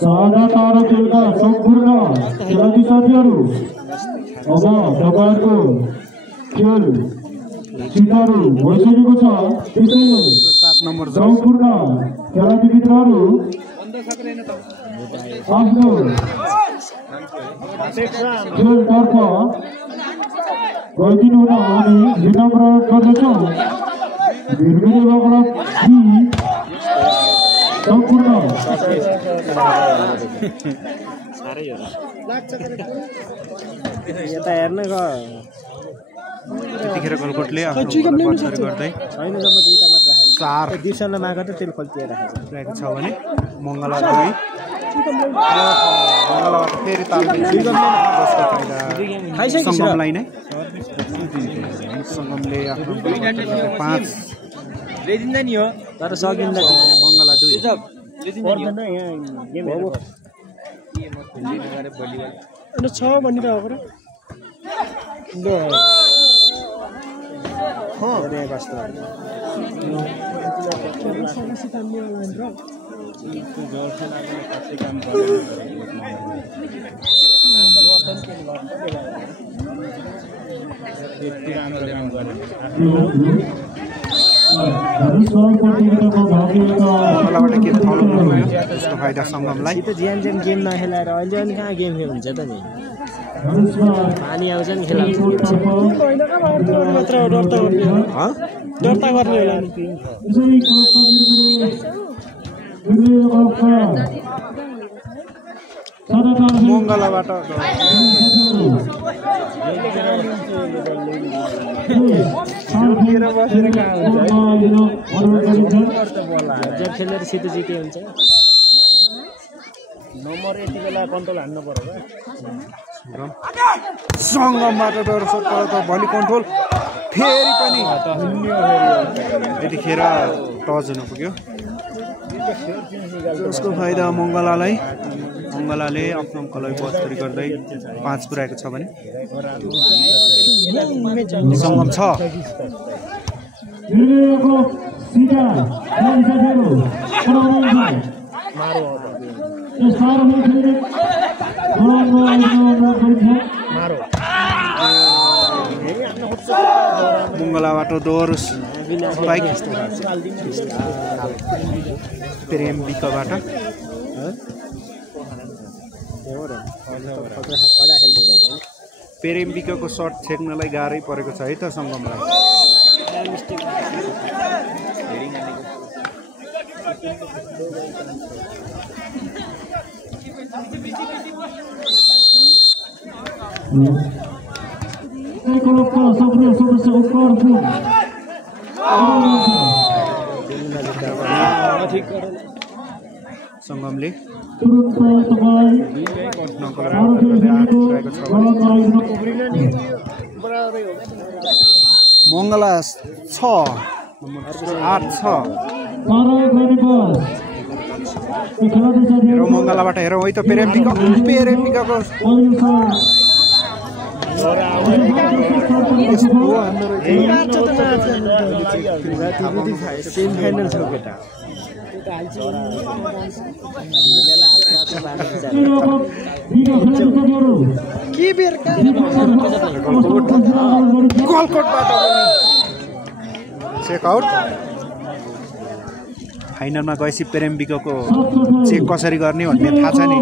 साझा तारा खेलका सम्पूर्ण खेलाडी साथीहरू अब तपाईहरुको खेल सिद्धारू भइसकेको छ त्यसैले 7 नम्बर सम्पूर्ण खेलाडी मित्रहरू आफ्नो खेलतर्फ गइदिनु हुन हामी विनम्र गर्दछौँ सम्पूर्ण यता हेर्न त्यतिखेर गलकोटले आफ्नो गर्दै छैन जम्मा 2टा मात्र राखेको 4 दिवसमा मागेर तेल खल्तिएर राखेको छ भने मङ्गला 2 मङ्गलाबाट फेरि तालमेल जस्तो फाइदा सङ्गमलाई नै सङ्गमले आफ्नो 5 ल्याइदिँदा नि हो तर सकिँदैन मङ्गला 2 पर्दैन यहाँ गेम हेर्नु अनि 6 भनिरहेको र ल अरे कस्तो मङ्गलाबाट के फलो गर्यो त्यसको फाइदा सङ्गमलाई त ज्यान गेम नखेलाएर अहिले अनि कहाँ गेम हुन्छ त नि पानी आउँछ नि खेलाउँछ दर्ता गर्ने होला मङ्गलाबाट खेलेर सिधै जिते हुन्छ नम्बर यति बेला कन्ट्रोल हान्नु पर्यो सङ्गमबाट दर्शक भोलि कन्ट्रोल फेरि पनि यतिखेर टच हुन पुग्यो जसको फाइदा मङ्गलालाई मङ्गलाले आफ्नो अङ्कलाई 72 गर्दै 5 पुर्याएको छ भने सङ्गम 6 मङ्गलाबाट डोर स्पाइक प्रेम विकबाट प्रेम विकको सर्ट छेक्नलाई गाह्रै परेको छ है त सङ्गमलाई क्लबका सक्रिय सदस्यको कर्फु सङ्गमले तुरुन्त तपाईँ मङ्गला 6 8 6 हेरौँ मङ्गलाबाट हेरौँ है त पेरेम्बिकाको सेमिफाइनल छ केटा गलकोटबाट चेकआउट फाइनलमा गएपछि पेरेम्बिकाको चेक कसरी गर्ने भन्ने थाहा छ नि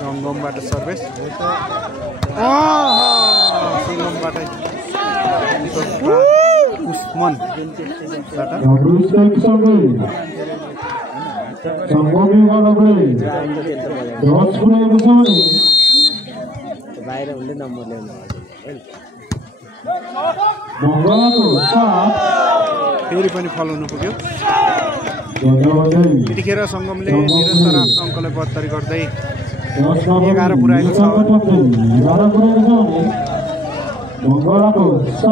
सङ्गमबाट सर्भिस सङ्गमबाट उस्मान बाहिर हुँदै नम्बर ल्याउनु फेरि पनि फलाउनु पुग्यो त्यतिखेर सङ्गमले निरन्तर आफ्नो अङ्कलाई बत्तरी गर्दै 11 पुऱ्याएको छ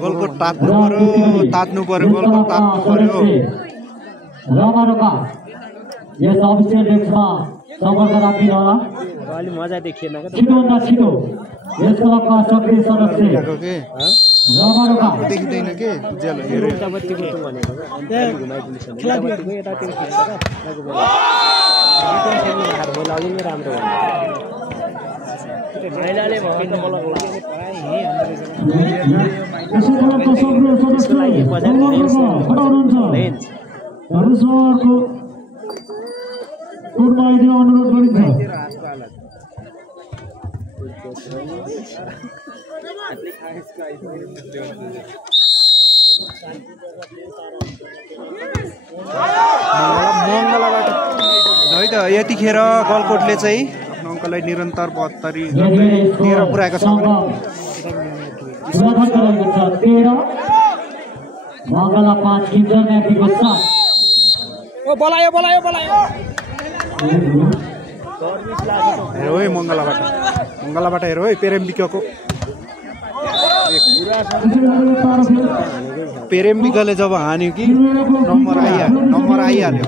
गोलको तात्नु पर्यो गोलको तात्नु पर्यो रमारोका यस अफिसियल डेस्कमा सम्पर्क राखिरहला अलि मजा देखिएन के छिटोभन्दा छिटो यस क्लबका सक्रिय सदस्य रमारोका देखिँदैन के जेल हेरे बत्तीको त भनेको घुमाइदिन्छ बत्तीको यतातिर खिच्छ र लागि राम्रो महिलाले भन्नु बोलाउन यस क्लबका सक्रिय सदस्य लेन्स सरसरको कोर्टमा आइदिन अनुरोध गरिन्छ मङ्गलाबाट है त यतिखेर गलकोटले चाहिँ आफ्नो अङ्कलाई निरन्तर 72 13 पुऱ्याएको छ मङ्गला 5 किन्जर म्याचको साथ बोलायो हेर है मङ्गलाबाट हेर है पेरेम्बिकाले जब हान्यो कि नम्बर आइहाल्यो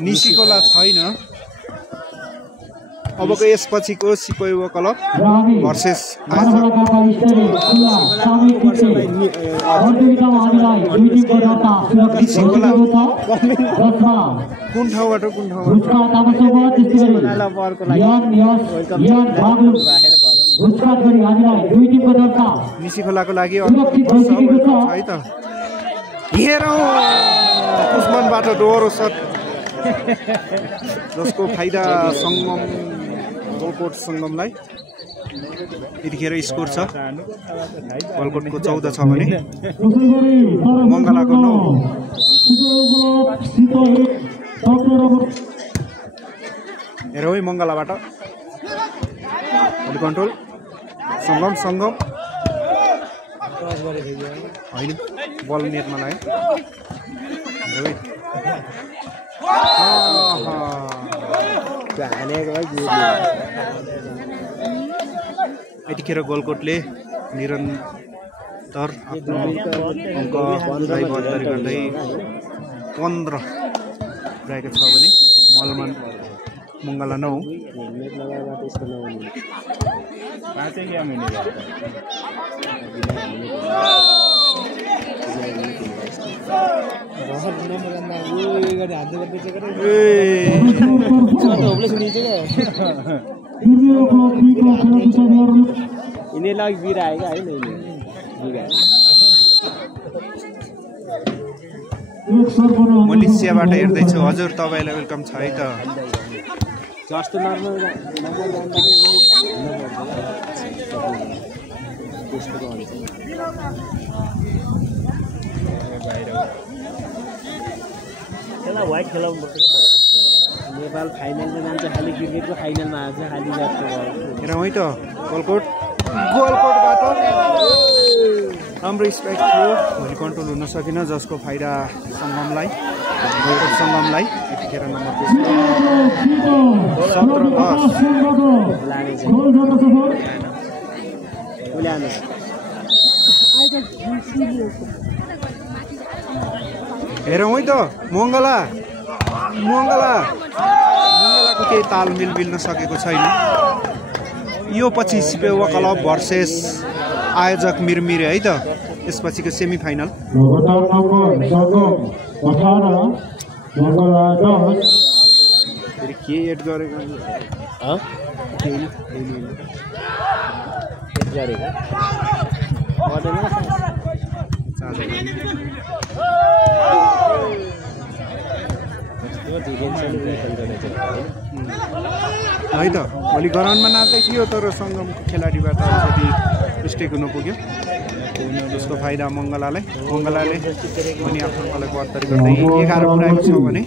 निसिकोला छैन अबको यसपछिको सिपोइवा क्लब भर्सेस कुन ठाउँबाट निसिखोलाको लागि है त हेरौँ उस्मानबाट दोहोरो सट जसको फाइदा सङ्गम गलकोट सङ्गमलाई यतिखेर स्कोर छ गलकोटको 14 छ भने मङ्गलाको 9 हेरौँ है मङ्गलाबाट कन्ट्रोल सङ्गम होइन बल नेटमा लाग्यो यतिखेर गलकोटले निरन्तर आफ्नो अङ्कलाई बत्तरी गर्दै 15 रहेको छ भने मलमान मङ्गला 9 इन्हें लाग भी रहेगा है नहीं मलेसियाबाट हेर्दैछु हजुर तपाईँलाई वेलकम छ है त जस्तो नर्मल व्हाइट खेलाउनु पर्छ नेपाल फाइनलमा जान्छ खालि क्रिकेटको फाइनलमा आउँछ खालि जान्छ हेर है त गोलकोटबाट राम्रो स्ट्राइक थियो भोलि कन्ट्रोल हुन सकेन जसको फाइदा सङ्गमलाई यतिखेर नम्बर 17-10 हेरौँ है त मङ्गलाको केही तालमेल मिल्न सकेको छैन यो पछि सिपेवा क्लब भर्सेस आयोजक मिरमिरे है त यसपछिको सेमी फाइनल के एड गरेको है त भोलि ग्राउन्डमा नाच्दै थियो तर सङ्गमको खेलाडीबाट अलिकति मिस्टेक हुन पुग्यो जसको फाइदा मङ्गलाले पनि आफ्नो कलाई 72 गर्दै 11 पुऱ्याएको छ भने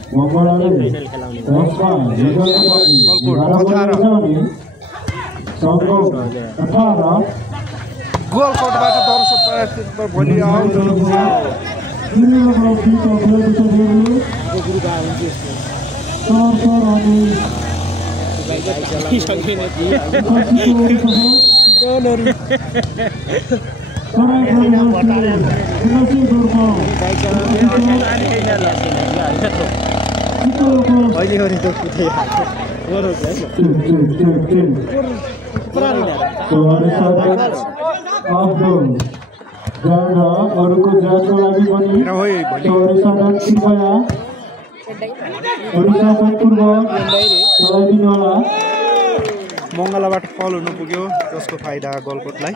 गोलकोटबाट दर्शक भोलि मङ्गलाबाट फल हुन पुग्यो जसको फाइदा गोलकोटलाई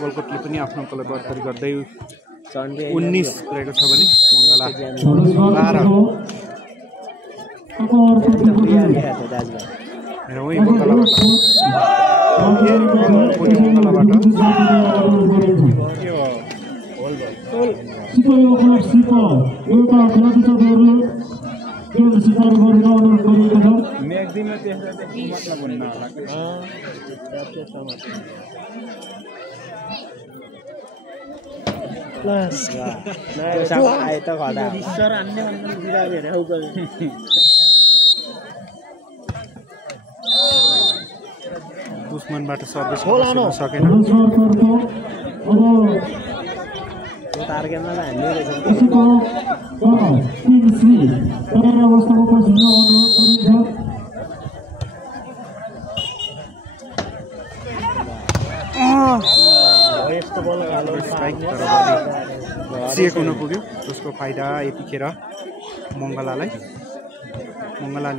गोलकोटले पनि आफ्नो कलाई 72 गर्दै 19 पुरेको छ भने मङ्गला 12 दुश्मनबाट सर्भिस गर्न सकेन चेक हुन पुग्यो जसको फाइदा यतिखेर मङ्गलाले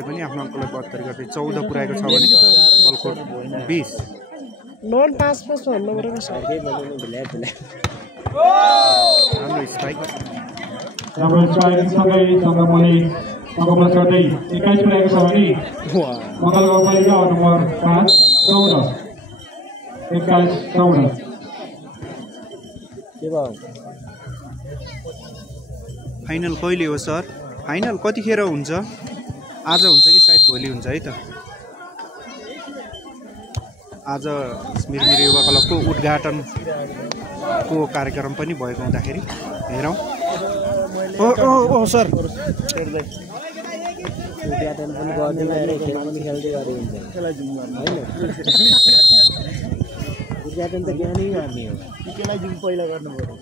पनि आफ्नो अङ्कलाई 72 गर्दै 14 पुऱ्याएको छ भने गोलकोट 20 नन 5-5 भन्नु परेको सरकै बनाउनु राम्रो स्ट्राइक सँगै सङ्गमले सङ्गमलाई गर्दै 21 पुऱ्याएको छ भने मङ्गल गाउँपालिका नम्बर 5 14 फाइनल कहिले हो सर फाइनल कतिखेर हुन्छ आज हुन्छ कि सायद भोलि हुन्छ है त आज मिरमिरे युवा क्लबको उद्घाटनको कार्यक्रम पनि भएको हुँदाखेरि हेरौँ ओ सर उद्घाटन पनि गर्दैन खेल पनि खेल्दै गरे हुन्छ उद्घाटन त ज्ञानै गर्ने हो केलाई जुन पहिला गर्नु पर्यो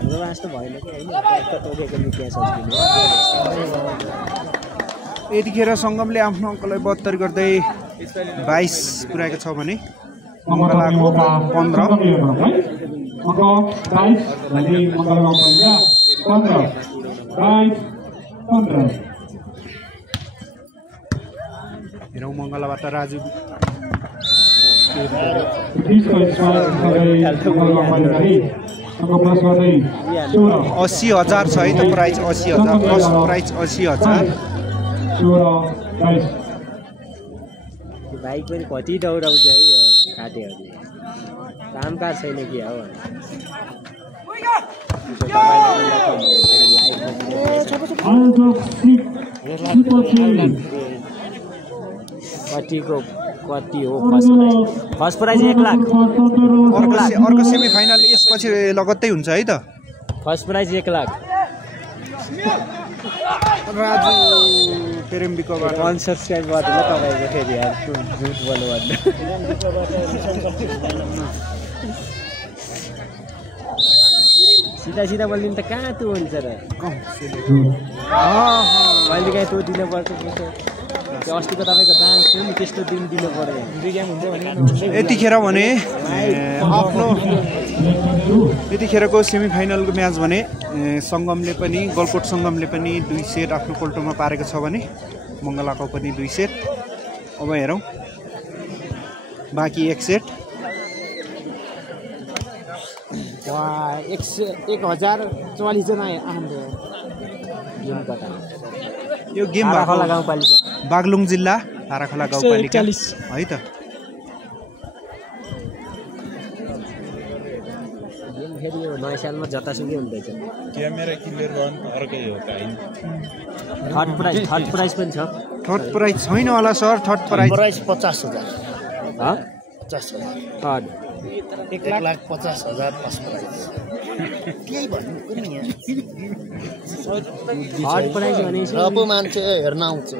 हाम्रो वास्तो भएन कि हैन टोकेको इतिहास यतिखेर सङ्गमले आफ्नो अङ्कलाई 72 गर्दै 22 पुऱ्याएको छ भने मङ्गलाको 15 हेरौँ मङ्गलाबाट राजु 30 को स्ट्राइक सँगै गाउँपालिकाले सँग प्लस गर्दै 80,000 छ है त प्राइज 80,000 फर्स्ट प्राइज 80,000 16 बाइक पनि कति दौडाउँछ है यो काटेहरूले कामकाज छैन कि हो कति हो फर्स्ट प्राइज 1 लाख अर्को सेमी फाइनल यसपछि लगत्तै हुन्छ है त फर्स्ट प्राइज 1 लाख राजु पेरेम्बिकोबाट अनसब्सक्राइब गर्दिनु तपाईको फेरि यार झुट बोल्नु भन्नु सीधा सीधा बोल्दिनु त कहाँ त्यो हुन्छ र कहिले काहीँ त्यो दिनुपर्छ त्यो अस्तिको तपाईँको डान्स थियो नि त्यस्तो दिन दिनु पर्यो यतिखेर भने आफ्नो यतिखेरको सेमी फाइनलको म्याच भने सङ्गमले पनि गलकोट सङ्गमले पनि 2 सेट आफ्नो कोल्टोमा पारेको छ भने मङ्गलाको पनि 2 सेट अब हेरौँ बाँकी 1 सेट 1044 जना आउँथ्यो यो गेम भएको गाउँपालिका बागलुङ जिल्ला ताराखोला गाउँपालिका है त फेरि यो नयाँ सालमा जतासुकै हुँदैछ क्यामेरा क्लियर गर्नु अर्कै हो त हैन थर्ड प्राइज पनि छ थर्ड प्राइज छैन होला सर थर्ड प्राइज 50,000 ह 50,000 थर्ड 1,50,000 फर्स्ट प्राइज केही भन्नु पनि यहाँ थर्ड प्राइज भने अब मान्छे हेर्न आउँछ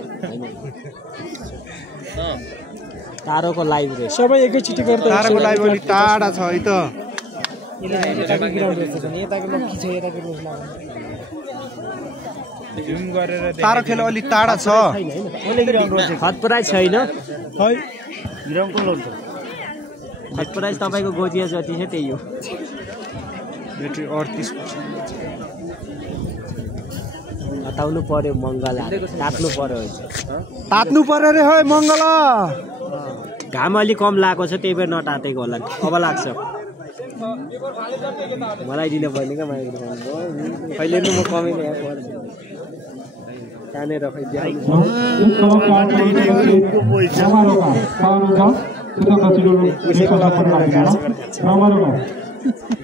तारोको लाइभ रे सबै एकैचोटि गर्दा ताराको लाइभ अलि टाढा छ है त यताको ग्राउन्ड रहेछ भने यताको लक्की छ यताको रोज लाग्छ जुम गरेर तारो खेल अलि टाढा छ थर्ड प्राइज छैन है ग्राउन्डको लोड थर्ड प्राइज तपाईँको गोजिया जति छ त्यही हो ब्याट्री 38% हटाउनु पर्यो मङ्गला तात्नु पर्यो तात्नु पर्यो रे है मङ्गला घाम अलि कम लागेको छ त्यही भएर नटातेको होला अब लाग्छ मलाई दिन पर्ने क्या माइक्रोफोन अहिले नै म कमेन्ट यहाँ पर्छु तानेर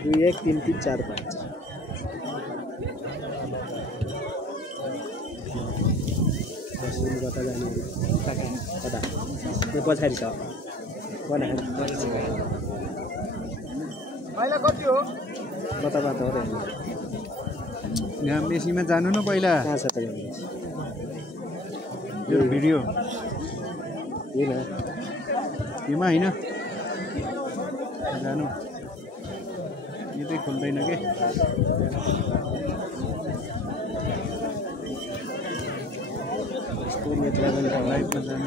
दुई 1 3 3 4 5 कता जाने कता त्यो पछाडि छ कता बात हो र यहाँ मेसीमा जानु न पहिला कहाँ छ त यो भिडियो किन योमा हैन जानु यो चाहिँ खोल्दैन के लाइभमा जानु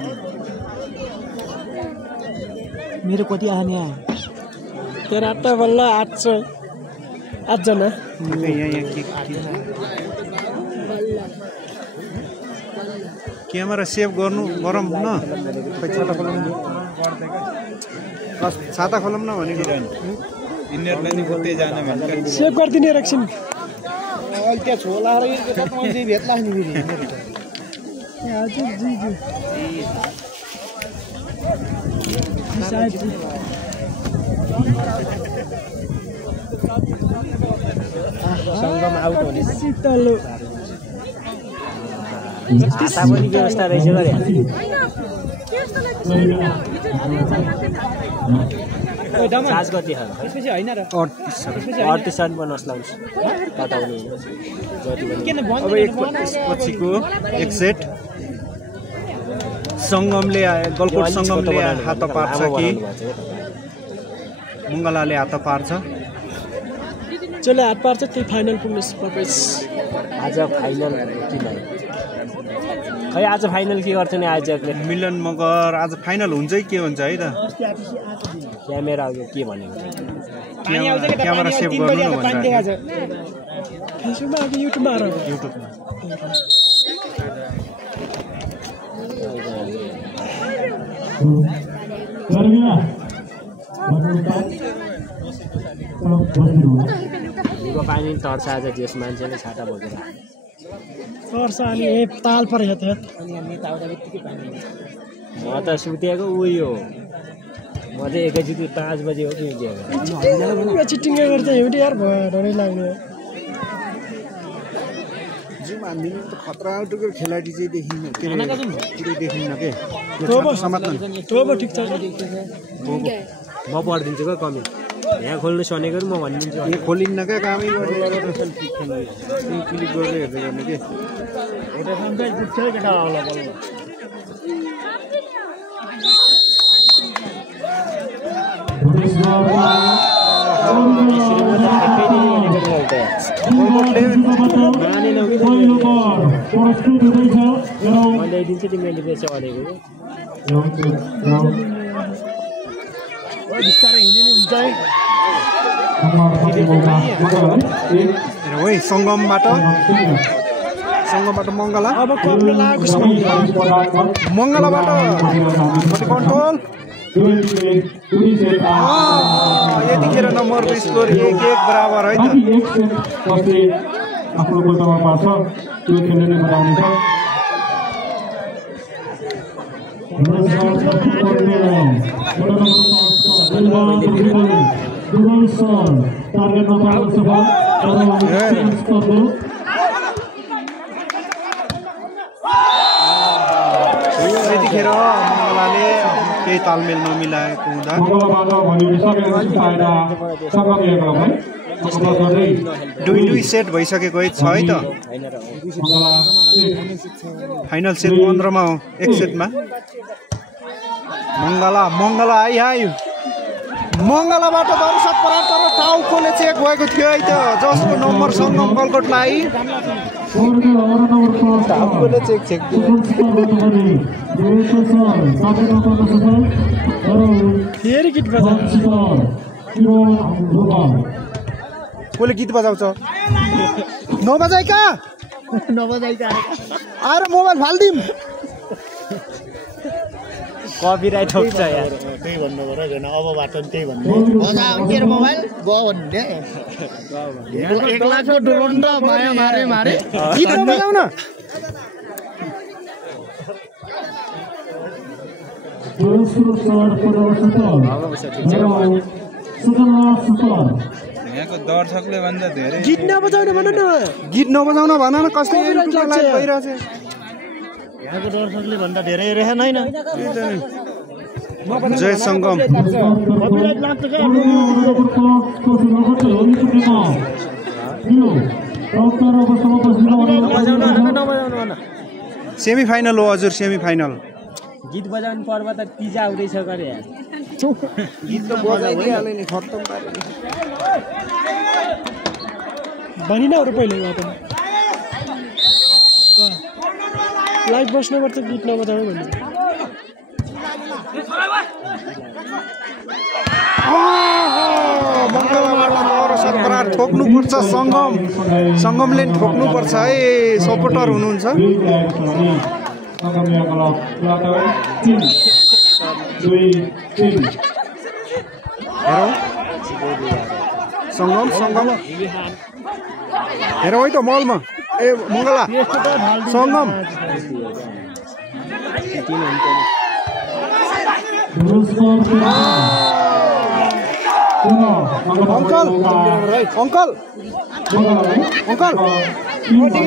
मेरो कति आने आयो तेरो 8 बल्ल 8 जना यहाँ क्यामेरा सेभ गर्नु गरौँ न छाता खोलौँ न भनेको यिनीहरुलाई नि बोल्दै जान भन्छ सेभ गर्दिने एकछिन अहिले त्यहाँ छोला र यो त मैले भेट्ला नि हजुर जी सङ्गम आउट हुने शीतलो छाता पनि व्यवस्था रहेछ गरे चार्ज कति हो त्यसपछि हैन र 38 38 बोनस लाउँछ कटाउनु जति पनि अब एकपछिको एक सेट सङ्गमले गलकोट सङ्गमले हात पार्छ कि मङ्गलाले हात पार्छ जसले हात पार्छ त्यही फाइनल पुग्ने पर्पज आज फाइनल किन खै आज फाइनल के गर्छ नि आयोजकले मिलन मगर आज फाइनल हुन्छ के हुन्छ है त क्यामेरा के भनेको क्यामेरा सेभ गर्नु न भनेर फेसबुकमा आएको युट्युबमा आएर युट्युबमा हिउँको पानी तर्छ आज त्यस मान्छेले छाता बोकेर तर्छ अनि ए ताल पर हेत हेत अनि यहाँ नेता आउँदा बित्तिकै पानी म त सुतेको उयो म चाहिँ एकैचोटि 5 बजे हो कि उठेको चिटिङ गर्छ एउटै यार भयो डरै लाग्यो जुम हान्दिनु त खतरा टुकर खेलाडी चाहिँ देखिन्न के पुरै देखिन्न के टोबो ठिक छ म पढिदिन्छु क्या कमी यहाँ खोल्नु सनेको म भनिदिन्छु यो खोलिन्न क्या कामै गरेर क्लिक गरेर हेर्दै गर्ने के मैले दिन्छु तिमीले बेच्छ भनेको बिस्तारै हिँड्नु नि हुन्छ है सङ्गमबाट मङ्गला अब कप्लो लागेको मङ्गलाबाट कन्ट्रोल यतिखेर नम्बर स्कोर 1-1 बराबर है त आफ्नो गोलमा पार्छ त्यो खेल्ने बताउने छ यतिखेर मङ्गलाले केही तालमेल नमिलाएको हुँदा दुई सेट भइसकेको है छ है त फाइनल सेट 15 मा हो एक सेटमा मङ्गला आइहाल्यो मङ्गलाबाट दर्शक पराटर टाउकोले चेक भएको थियो है त जसको नम्बर सङ्गम गलकोटलाई टाउकोले चेक फेरि गीत बजाउँछ कसले गीत बजाउँछ नबजाइका आएर मोबाइल फाल्दिम कपिराइट ठोक्छ यार त्यही भन्नु पर्यो झन् अबबाट त्यही भन्नु बजाऊ के मोबाइल गयो भन्ने 1 लाखको ड्रोन र माया मारे गीत बजाउ न यहाँको दर्शकले भन्दा धेरै गीत नबजाउने भन न गीत नबजाउन भन न कस्तो भइरहेछ यहाँको दर्शकले भन्दा धेरै रहेन हैन जय सङ्गम कपिराइट लाग्छ के सेमी फाइनल हो हजुर सेमी फाइनल गीत बजाउने पर्व त पिज्जा आउँदैछ गरे यार गीत त बजाइदिहाल्यो नि खत्तम पार्यो भनिनहरू पहिले पनि लाइभ बस्नुपर्छ गीत नबजाउनु भन्ने ठोक्नुपर्छ सङ्गमले ठोक्नुपर्छ है सपोर्टर हुनुहुन्छ सङ्गम हेर है त मलमा ए मङ्गला सङ्गम अङ्कल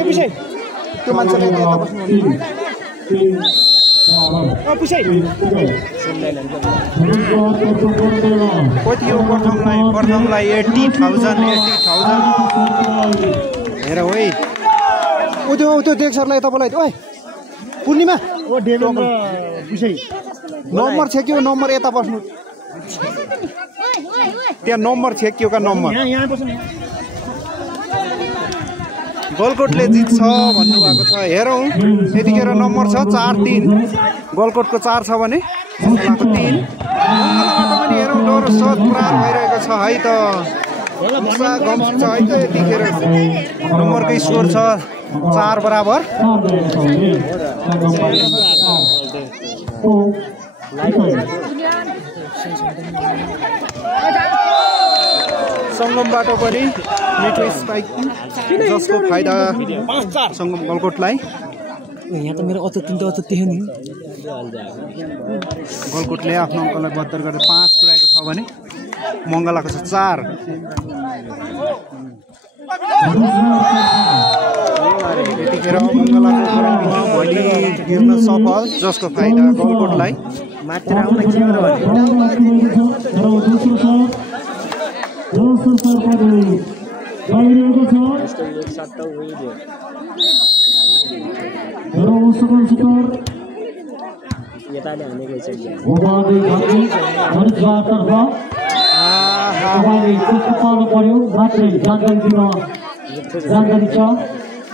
विषय त्यो मान्छेले कति हो प्रथमलाई 80,000 हेर है त्यो देख सरलाई तपाईँलाई ओ पूर्णिमा नम्बर छेक्यो नम्बर यता बस्नु त्यहाँ नम्बर छेक्यो का नम्बर गलकोटले जित्छ भन्नुभएको छ हेरौँ यतिखेर नम्बर छ 4-3 गलकोटको 4 छ भने मङ्गलाको 3 मङ्गलाबाट पनि हेरौँ डर सत प्रहार भइरहेको छ है त गम्छ है त यतिखेर नम्बरकै स्कोर छ 4 बराबर सङ्गमबाट पनि मिठो स्पाइक जसको फाइदा सङ्गम गलकोटलाई। यहाँ त मेरो अचत्तिन त अचत्ति नि गलकोटले आफ्नो अङ्कलाई 72 गरेर 5 पुर्याएको छ भने मङ्गलाको छ 4। यतिखेर मङ्गलाको भोलि गिर्न सफल जसको फाइदा गलकोटलाई। मात्र आउन के गर्नु यताले हानेको छ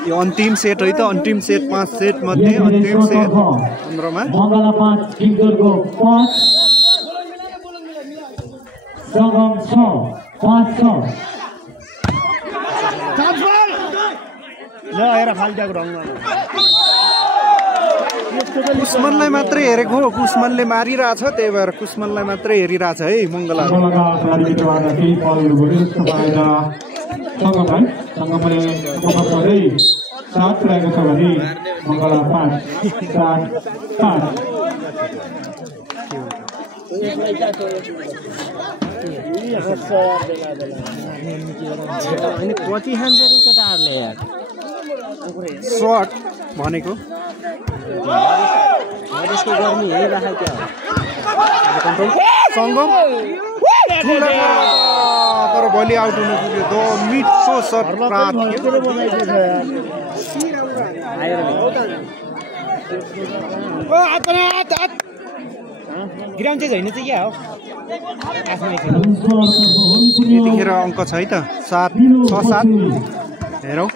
यो अन्तिम सेट है त अन्तिम सेट 5 सेट मध्ये अन्तिम सेट 15 मा मङ्गला 5 टिमको 5 सङ्गम 6 5-6 ल हेर फाल्टाको रङमा कुस्मनलाई मात्रै हेरेको हो कुस्मनले मारिरहेछ त्यही भएर कुस्मनलाई मात्रै हेरिरहेछ है मङ्गला सङ्गमले फोकस गर्दै 7 पुर्याएको छ भने मङ्गला 5 7 5 कति खान्छ रे केटाहरूले यार सर्ट भनेको त्यसको गर्मी हेरिराख क्या सङ्गम तर भोलि आउट हुनु पुग्यो 2 मिठो सर्ट प्राप्त ग्राउन्ड चाहिँ होइन चाहिँ क्या हो यतिखेर अङ्क छ है त 6-7 हेरौँ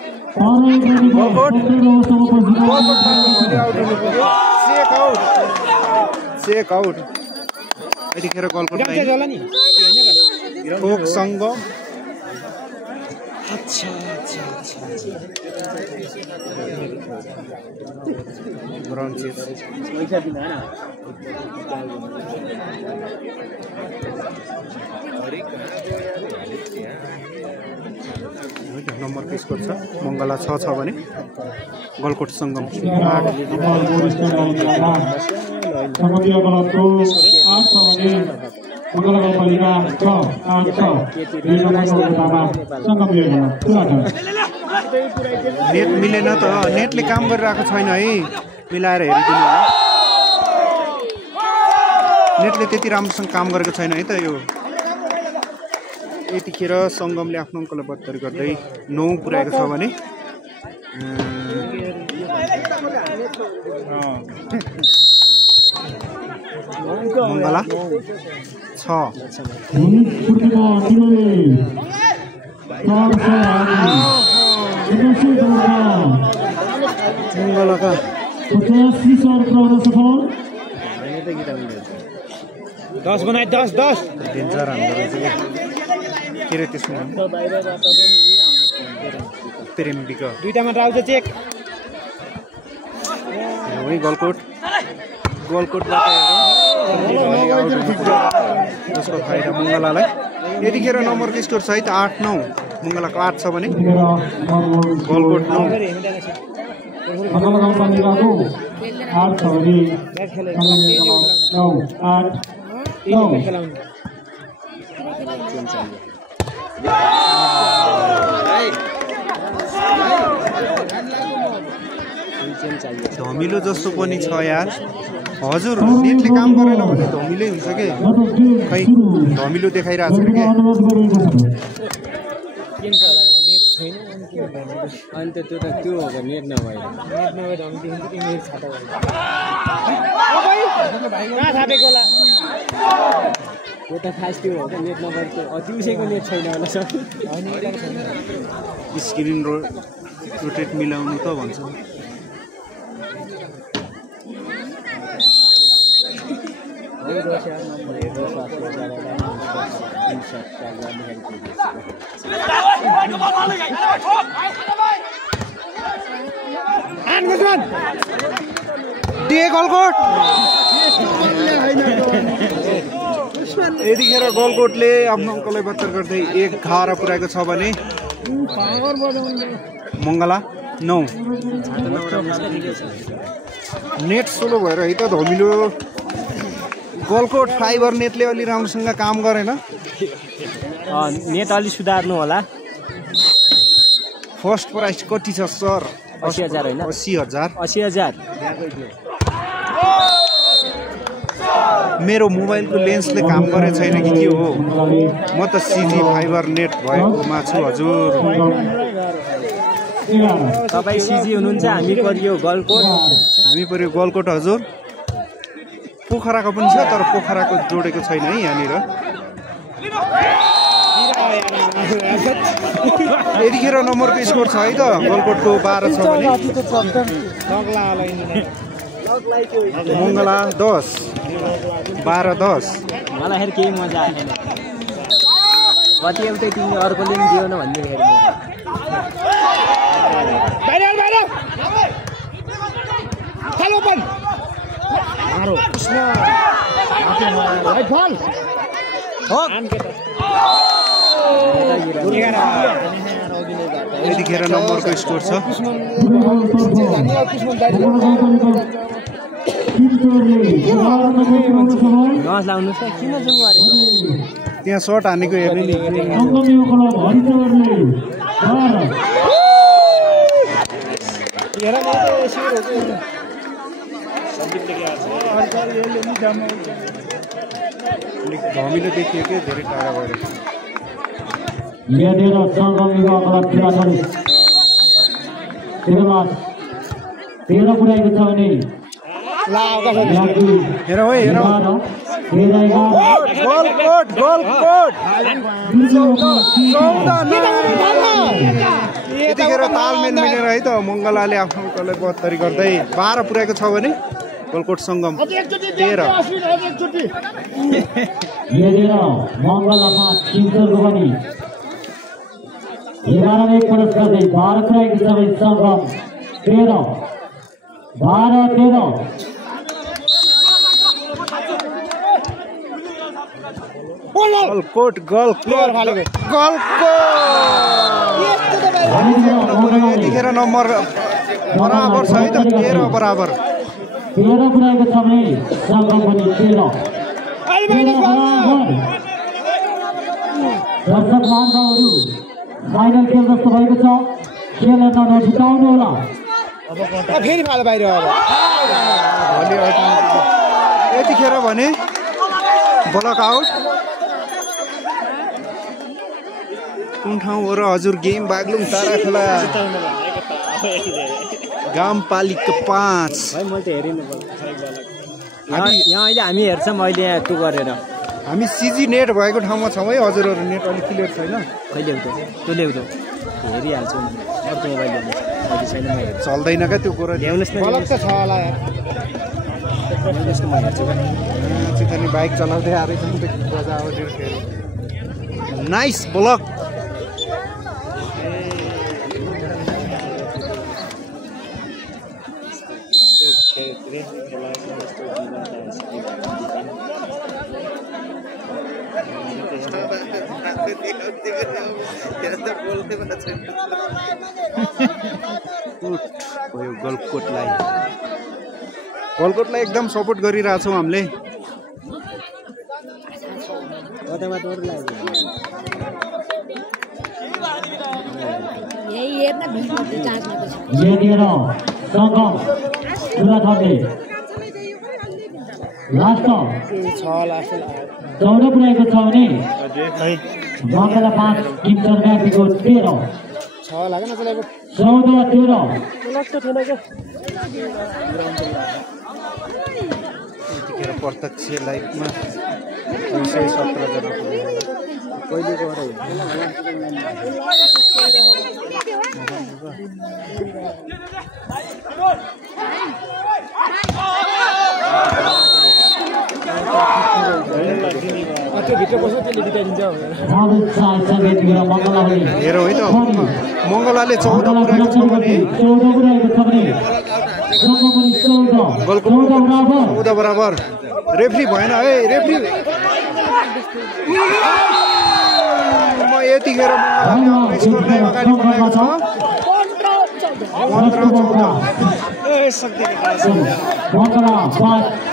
चेक आउट यतिखेर गलकोट सङ्गम नम्बरको स्कोर छ मङ्गला 6 छ भने गलकोट सङ्गम 8 नेट मिलेन त नेटले काम गरिरहेको छैन है मिलाएर हेरिदिनु नेटले त्यति राम्रोसँग काम गरेको छैन है त यो यतिखेर सङ्गमले आफ्नो अङ्कलाई 72 गर्दै 9 पुर्याएको छ भने मङ्गला 6 मङ्गलाका 10 बनाए 10 डेन्जर हाम्रो रहेछ के रे त्यसको नाम प्रेम्बिका दुईटा मात्र आउँछ चेक है गलकोटबाट जसको फाइदा मङ्गलालाई यतिखेर नम्बरको स्कोर छ है त 8-9 मङ्गलाको 8 छ भने गलकोट 9 धमिलो जस्तो पनि छ यार हजुर नेटले काम गरेन भने धमिलै हुन्छ के खै धमिलो देखाइरहेको छ के अन्त त्यो हो नेट नभएर त्यो त खास त्यो हो नेट नभएर दिउँसैको नेट छैन होला सर स्क्रिन रोटेट मिलाउनु त भन्छ यतिखेर गलकोटले आफ्नो अङ्कलाई बत्तर गर्दै 11 पुर्याएको छ भने मङ्गला 9 नेट स्लो भएर है त धमिलो गलकोट फाइबर नेटले अलि राम्रोसँग काम गरेन नेट अलि सुधार्नु होला फर्स्ट प्राइस कति छ सर 80,000 हैन 80,000 मेरो मोबाइलको लेन्सले काम गरेको छैन कि के हो म त सिजी फाइबर नेट भएकोमा छु हजुर तपाईँ सिजी हुनुहुन्छ हामी परियो गलकोट हजुर पोखराको पनि छ तर पोखराको जोडेको छैन है यहाँनिर यतिखेर नम्बरको स्कोर छ है त गलकोटको 12 छ भने मङ्गला 10 12-10 मलाई फेरि केही मजा आएन कति एउटै तिमीले अर्कोले पनि दियो न भन्ने यतिखेर नम्बरको स्कोर छ त्यहाँ सर्ट हानेको हेर्ने नि धमिलो देखियो कि धेरै टाढा गएर यहाँनिर सङ्गमीको अङ्कला 13 पुर्याएको छ भने हेर यतिखेर तालमेल मिलेर है त मङ्गलाले आफ्नो अङ्कलाई 72 गर्दै 12 पुर्याएको छ भने गलकोट सङ्गम 13 मङ्गला 5 किन्चरको पनि 11 पुरस्कार गर्दै 12 पुर्याएको छ भने सङ्गम 13 12-13 गलकोट यतिखेर नम्बर बराबर छ है त 13 बराबर 13 पुर्याएको छ भने सङ्गम पनि 13 दर्शक महानुभावहरू फाइनल खेल जस्तो भएको छ खेल हेर्न नछुटाउनु होला फेरि फाल बाहिर यतिखेर भने ब्लक आउट कुन ठाउँ हो र हजुर गेम बाग्लुङ ताराखोला गामपालिका 5 मैले त हेरिनु यहाँ अहिले हामी हेर्छौँ अहिले यहाँ टु गरेर हामी सिजी नेट भएको ठाउँमा छौँ है हजुरहरू नेट अलिक क्लियर छैन कहिले त्यो ल्याउँदो हेरिहाल्छु अर्को मोबाइल अहिले छैन म हेर्छु चल्दैन क्या त्यो कुरा ल्याउनुहोस् न ब्लक त छ होला यार त्यसको म हेर्छु चिकनी बाइक चलाउँदै आएछ नि बजा अब नाइस ब्लक गलकोटलाई एकदम सपोर्ट गरिरहेछौँ हामीले लास्ट 14 पुर्याएको छ भने मङ्गला 5 किन्चर म्यापीको 13 14-13 यतिखेर प्रत्यक्ष लाइभमा 217 जना कहिले गएर हेरौँ है त मङ्गलाले 14 पुर्याएको छ भने गलकोट 14 बराबर रेफ्री भएन है रेफ्री म यतिखेर मङ्गलाले स्कोरलाई अगाडि बढाएको छ 15-14 मङ्गला 5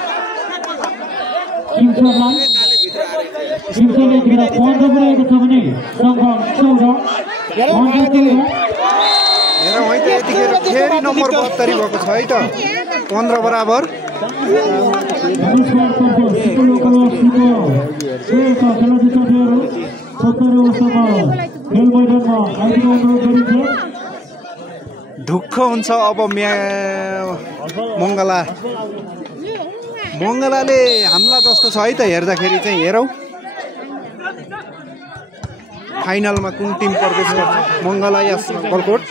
सिमसोरले यतिखेर 15 पुऱ्याएको छ भने सङ्गम 14 हेरौँ है त यतिखेर फेरि नम्बर 72 भएको छ है त 15 बराबर ढुक्क हुन्छ अब मङ्गलाले हाम्ला जस्तो छ है त हेर्दाखेरि चाहिँ हेरौँ फाइनलमा कुन टिम प्रवेश गर्छ मङ्गला या गलकोट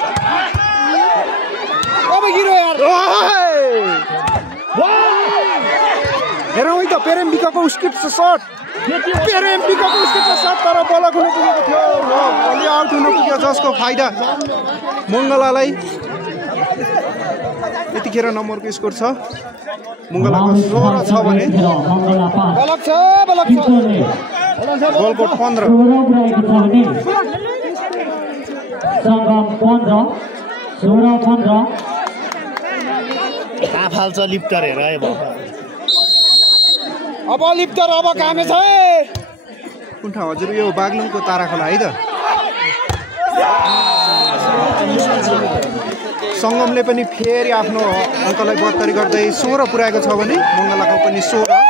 हेरौँ है त पेरेम्बिकाको स्किप छ सट तर बलक हुन पुगेको थियो अलि आउट हुन पुग्यो जसको फाइदा मङ्गलालाई यतिखेर नम्बरको स्कोर छ मङ्गलाको 16 छ भने गलकोट 15 फाल्छ लिप्टर हेर अब लिप्टर अब कामे छ कुन ठाउँ हजुर यो बागलुङको ताराखोला है त सङ्गमले पनि फेरि आफ्नो अङ्कलाई 72 गर्दै 16 पुर्याएको छ भने मङ्गलाको पनि 16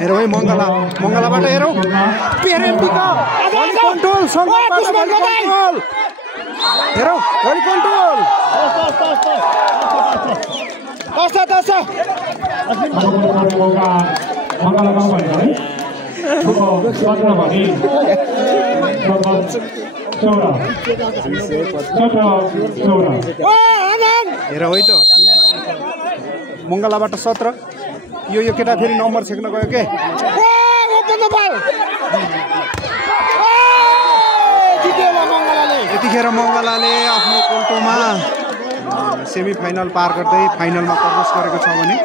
हेरौँ है मङ्गलाबाट हेरौँ पेरेम्बिका कन्ट्रोल हेरौँ भोलि कन्ट्रोल हेरौँ है त मङ्गलाबाट 17 यो केटा फेरि नम्बर छेक्न गयो के यतिखेर मङ्गलाले आफ्नो कोल्टोमा सेमी फाइनल पार गर्दै फाइनलमा प्रवेश गरेको छ भने